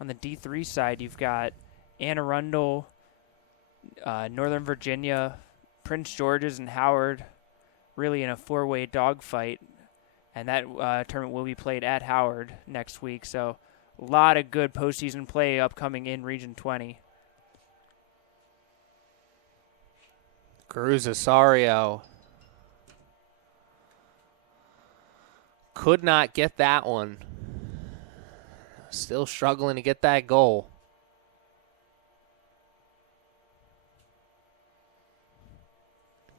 On the D3 side, you've got Anne Arundel, Northern Virginia, Prince George's, and Howard, really in a 4-way dogfight. And that tournament will be played at Howard next week. So a lot of good postseason play upcoming in Region 20. Cruz Osario could not get that one. Still struggling to get that goal.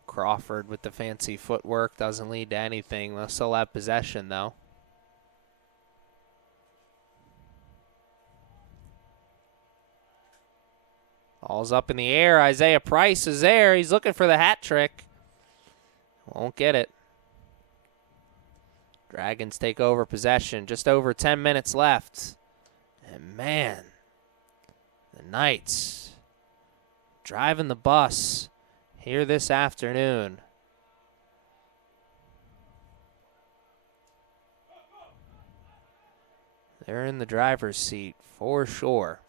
Crawford with the fancy footwork doesn't lead to anything. They'll still have possession, though. Ball's up in the air. Isaiah Price is there. He's looking for the hat trick. Won't get it. Dragons take over possession. Just over 10 minutes left. And man, the Knights driving the bus here this afternoon. They're in the driver's seat for sure.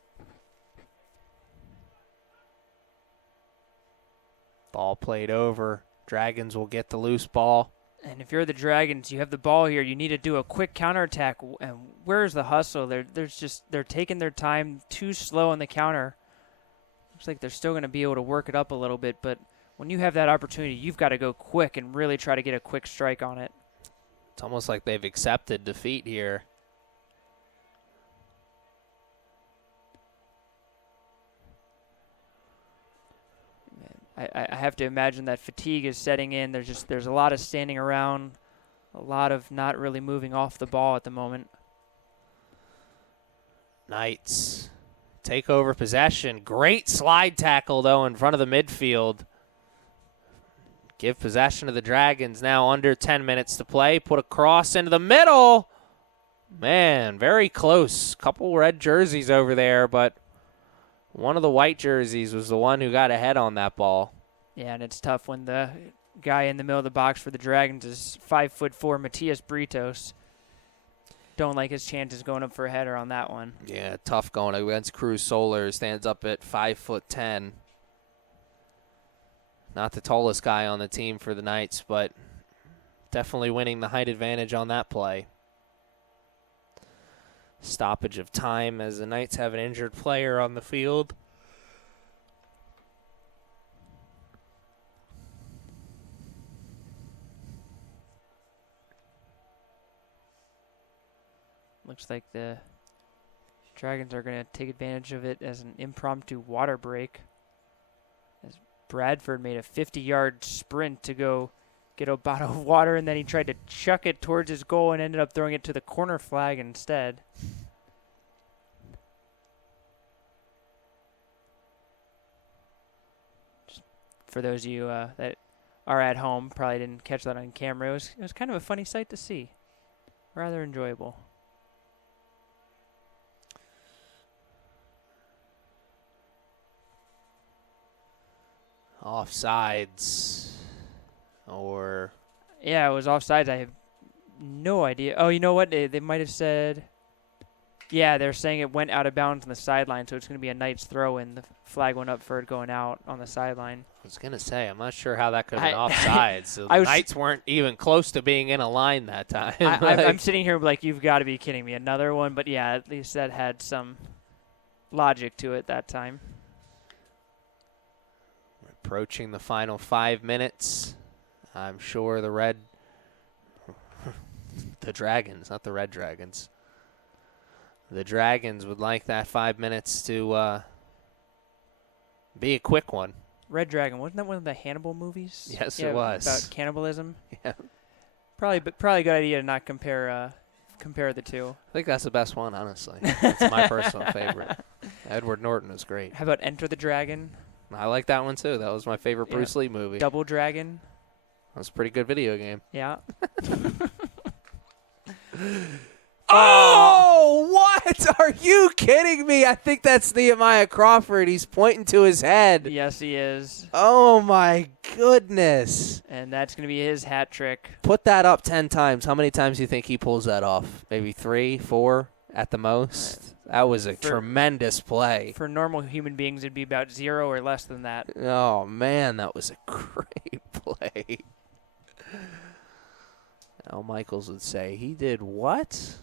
Ball played over. Dragons will get the loose ball. And if you're the Dragons, you have the ball here. You need to do a quick counterattack. And where's the hustle? They're taking their time, too slow on the counter. Looks like they're still going to be able to work it up a little bit, but when you have that opportunity, you've got to go quick and really try to get a quick strike on it. It's almost like they've accepted defeat here. I have to imagine that fatigue is setting in. There's a lot of standing around, a lot of not really moving off the ball at the moment. Knights take over possession. Great slide tackle, though, in front of the midfield. Give possession to the Dragons. Now under 10 minutes to play. Put a cross into the middle. Man, very close. Couple red jerseys over there, but one of the white jerseys was the one who got ahead on that ball. Yeah, and it's tough when the guy in the middle of the box for the Dragons is 5'4" Matias Britos. Don't like his chances going up for a header on that one. Yeah, tough going against Cruz Solar. Stands up at 5'10". Not the tallest guy on the team for the Knights, but definitely winning the height advantage on that play. Stoppage of time as the Knights have an injured player on the field. Looks like the Dragons are going to take advantage of it as an impromptu water break. As Bradford made a 50-yard sprint to go get a bottle of water, and then he tried to chuck it towards his goal and ended up throwing it to the corner flag instead. Just for those of you that are at home, probably didn't catch that on camera. It was kind of a funny sight to see. Rather enjoyable. Offsides. Or... Yeah, it was offsides. I have no idea. Oh, you know what? They might have said... Yeah, they're saying it went out of bounds on the sideline, so it's going to be a Knights throw, and the flag went up for it going out on the sideline. I was going to say, I'm not sure how that could have been offsides. So the Knights weren't even close to being in a line that time. I'm sitting here like, you've got to be kidding me. Another one, but yeah, at least that had some logic to it that time. We're approaching the final 5 minutes. I'm sure the Dragons, not the Red Dragons. The Dragons would like that 5 minutes to be a quick one. Red Dragon, wasn't that one of the Hannibal movies? Yes, it was. About cannibalism? Yeah. Probably a good idea to not compare the two. I think that's the best one, honestly. It's my personal favorite. Edward Norton is great. How about Enter the Dragon? I like that one, too. That was my favorite Bruce Lee movie. Double Dragon? That was a pretty good video game. Yeah. Oh, what? Are you kidding me? I think that's Nehemiah Crawford. He's pointing to his head. Yes, he is. Oh, my goodness. And that's going to be his hat trick. Put that up 10 times. How many times do you think he pulls that off? Maybe 3, 4 at the most? That was a tremendous play. For normal human beings, it'd be about 0 or less than that. Oh, man, that was a great play. Al Michaels would say, he did what?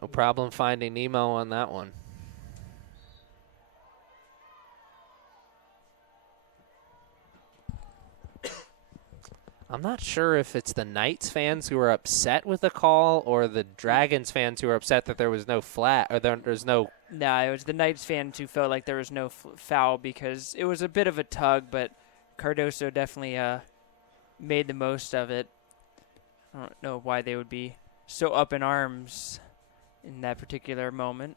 No problem finding Nemo on that one. I'm not sure if it's the Knights fans who are upset with the call or the Dragons fans who are upset that there was no flat or there's no. No, it was the Knights fans who felt like there was no foul because it was a bit of a tug, but Cardoso definitely made the most of it. I don't know why they would be so up in arms in that particular moment.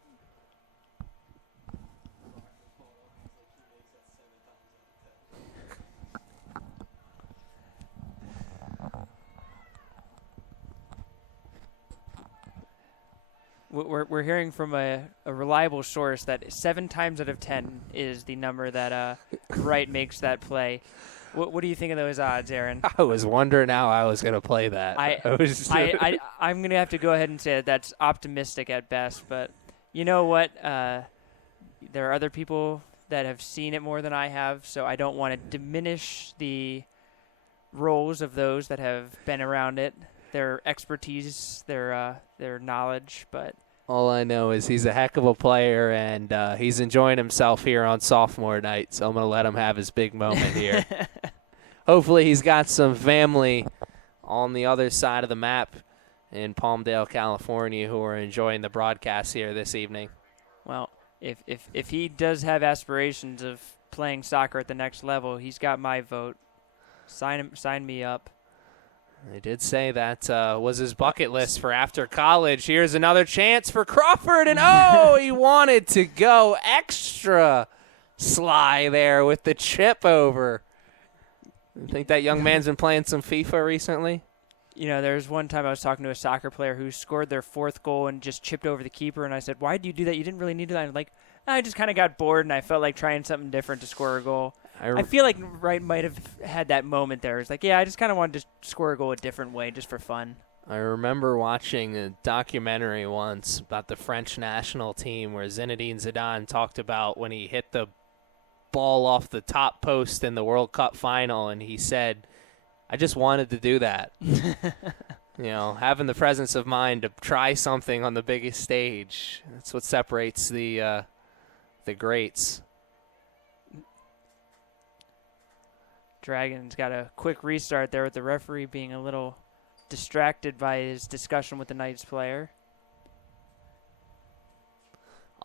We're hearing from a reliable source that 7 times out of 10 is the number that Wright makes that play. What do you think of those odds, Aaron? I was wondering how I was going to play that. I'm going to have to go ahead and say that that's optimistic at best, but you know what? There are other people that have seen it more than I have, so I don't want to diminish the roles of those that have been around it, their expertise, their knowledge, but All I know is he's a heck of a player, and he's enjoying himself here on sophomore night, so I'm going to let him have his big moment here. Hopefully he's got some family on the other side of the map in Palmdale, California, who are enjoying the broadcast here this evening. Well, if he does have aspirations of playing soccer at the next level, he's got my vote. Sign me up. They did say that was his bucket list for after college. Here's another chance for Crawford, and he wanted to go extra sly there with the chip over. You think that young man's been playing some FIFA recently? You know, there was one time I was talking to a soccer player who scored their 4th goal and just chipped over the keeper, and I said, why did you do that? You didn't really need to do that. And like, I just kind of got bored, and I felt like trying something different to score a goal. I feel like Wright might have had that moment there. It's like, yeah, I just kind of wanted to score a goal a different way just for fun. I remember watching a documentary once about the French national team where Zinedine Zidane talked about when he hit the ball off the top post in the World Cup final, and he said, I just wanted to do that. Having the presence of mind to try something on the biggest stage. That's what separates the greats. Dragons got a quick restart there with the referee being a little distracted by his discussion with the Knights player.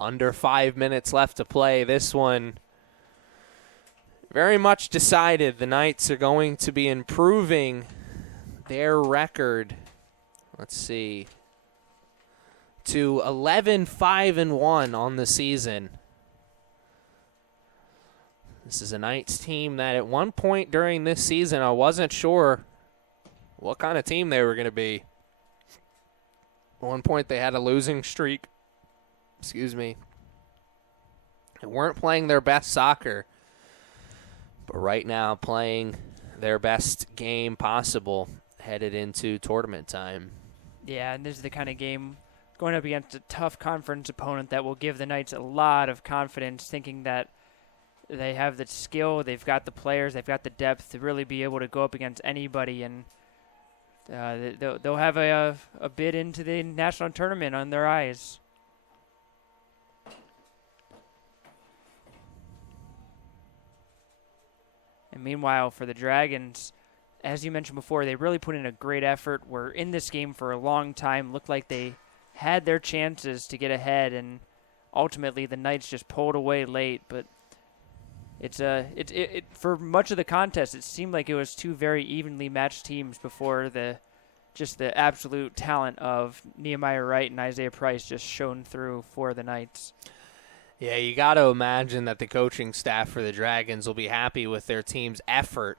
Under 5 minutes left to play. This one very much decided. The Knights are going to be improving their record. Let's see. To 11-5-1 on the season. This is a Knights team that at one point during this season I wasn't sure what kind of team they were going to be. At one point they had a losing streak. Excuse me. They weren't playing their best soccer, but right now playing their best game possible headed into tournament time. Yeah, and this is the kind of game going up against a tough conference opponent that will give the Knights a lot of confidence, thinking that they have the skill, they've got the players, they've got the depth to really be able to go up against anybody, and they'll have a bid into the national tournament on their eyes. And meanwhile, for the Dragons, as you mentioned before, they really put in a great effort. Were in this game for a long time, looked like they had their chances to get ahead, and ultimately the Knights just pulled away late, but It for much of the contest, it seemed like it was two very evenly matched teams before the absolute talent of Nehemiah Wright and Isaiah Price just shone through for the Knights. Yeah, you got to imagine that the coaching staff for the Dragons will be happy with their team's effort.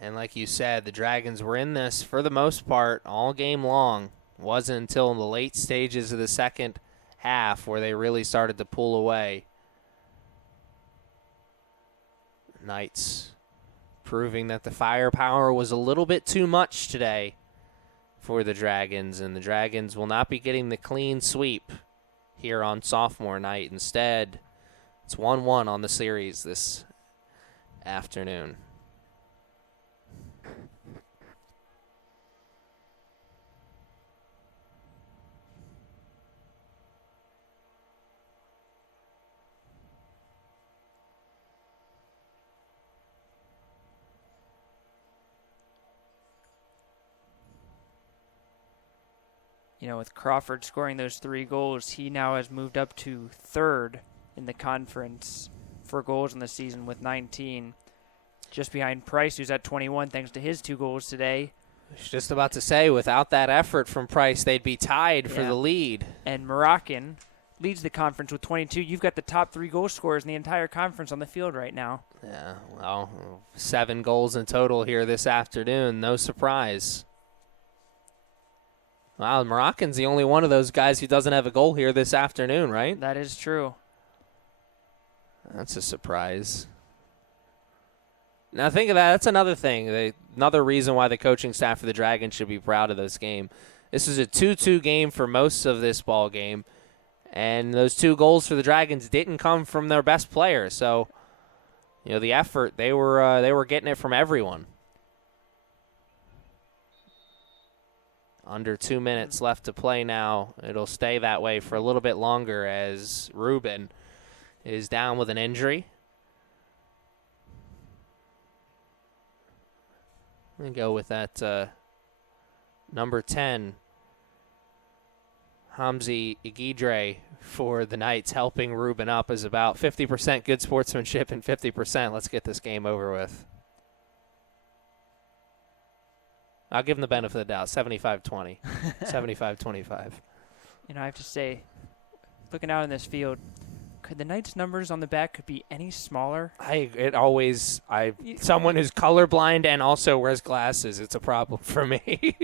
And like you said, the Dragons were in this for the most part all game long. It wasn't until the late stages of the second half where they really started to pull away. Knights proving that the firepower was a little bit too much today for the Dragons, and the Dragons will not be getting the clean sweep here on sophomore night. Instead, it's 1-1 on the series this afternoon. You know, with Crawford scoring those 3 goals, he now has moved up to 3rd in the conference for goals in the season with 19. Just behind Price, who's at 21 thanks to his 2 goals today. I was just about to say, without that effort from Price, they'd be tied for the lead. And Moroccan leads the conference with 22. You've got the top 3 goal scorers in the entire conference on the field right now. Yeah, well, 7 goals in total here this afternoon. No surprise. Wow, Moroccan's the only one of those guys who doesn't have a goal here this afternoon, right? That is true. That's a surprise. Now think of that. That's another thing. Another reason why the coaching staff for the Dragons should be proud of this game. This is a 2-2 game for most of this ball game, and those 2 goals for the Dragons didn't come from their best player. So, you know, the effort, they were getting it from everyone. Under 2 minutes left to play now. It'll stay that way for a little bit longer as Ruben is down with an injury. I'm going to go with that number 10, Hamzi Igidre, for the Knights. Helping Ruben up is about 50% good sportsmanship and 50% let's get this game over with. I'll give him the benefit of the doubt, 75-20, 75-25. You know, I have to say, looking out in this field, could the Knights' numbers on the back could be any smaller? Someone who's colorblind and also wears glasses, it's a problem for me.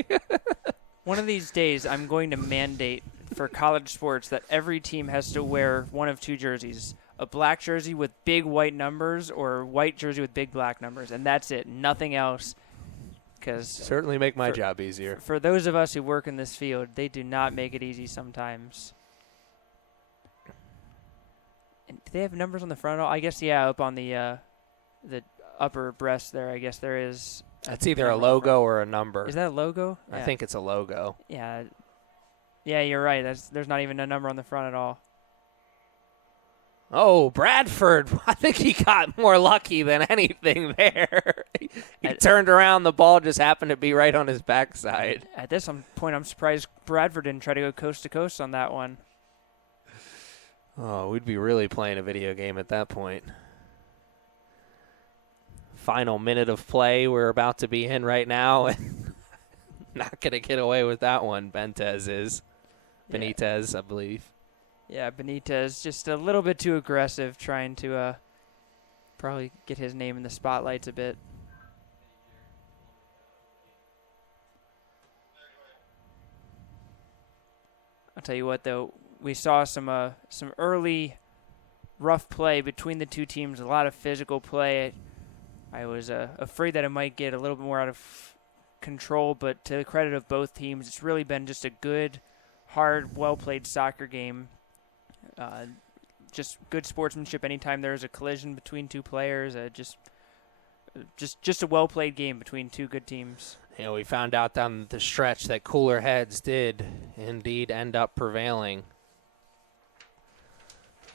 One of these days, I'm going to mandate for college sports that every team has to wear one of two jerseys, a black jersey with big white numbers or a white jersey with big black numbers, and that's it, nothing else. Certainly make my job easier. For those of us who work in this field, they do not make it easy sometimes. And do they have numbers on the front? I guess, yeah, up on the upper breast there, I guess there is. That's either a logo or a number. Is that a logo? I think it's a logo. Yeah. Yeah, you're right. There's not even a number on the front at all. Oh, Bradford. I think he got more lucky than anything there. He turned around. The ball just happened to be right on his backside. At this point, I'm surprised Bradford didn't try to go coast to coast on that one. Oh, we'd be really playing a video game at that point. Final minute of play we're about to be in right now. And not going to get away with that one, Benitez, I believe. Yeah, Benitez just a little bit too aggressive, trying to probably get his name in the spotlights a bit. I'll tell you what, though, we saw some early rough play between the two teams, a lot of physical play. I was afraid that it might get a little bit more out of control, but to the credit of both teams, it's really been just a good, hard, well-played soccer game. Just good sportsmanship anytime there's a collision between two players. Just a well-played game between two good teams. You know, we found out down the stretch that cooler heads did indeed end up prevailing.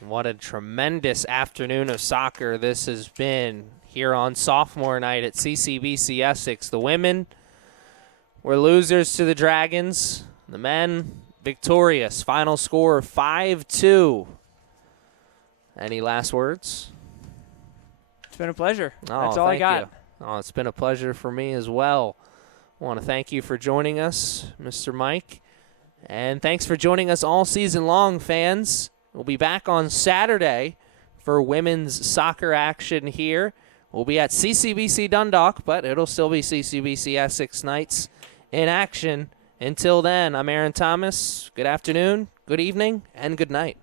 What a tremendous afternoon of soccer this has been here on sophomore night at CCBC Essex. The women were losers to the Dragons. The men victorious. Final score 5-2. Any last words? It's been a pleasure. Oh, that's all I got. You. Oh, it's been a pleasure for me as well. I want to thank you for joining us, Mr. Mike. And thanks for joining us all season long, fans. We'll be back on Saturday for women's soccer action here. We'll be at CCBC Dundalk, but it'll still be CCBC Essex Knights in action. Until then, I'm Aaron Thomas. Good afternoon, good evening, and good night.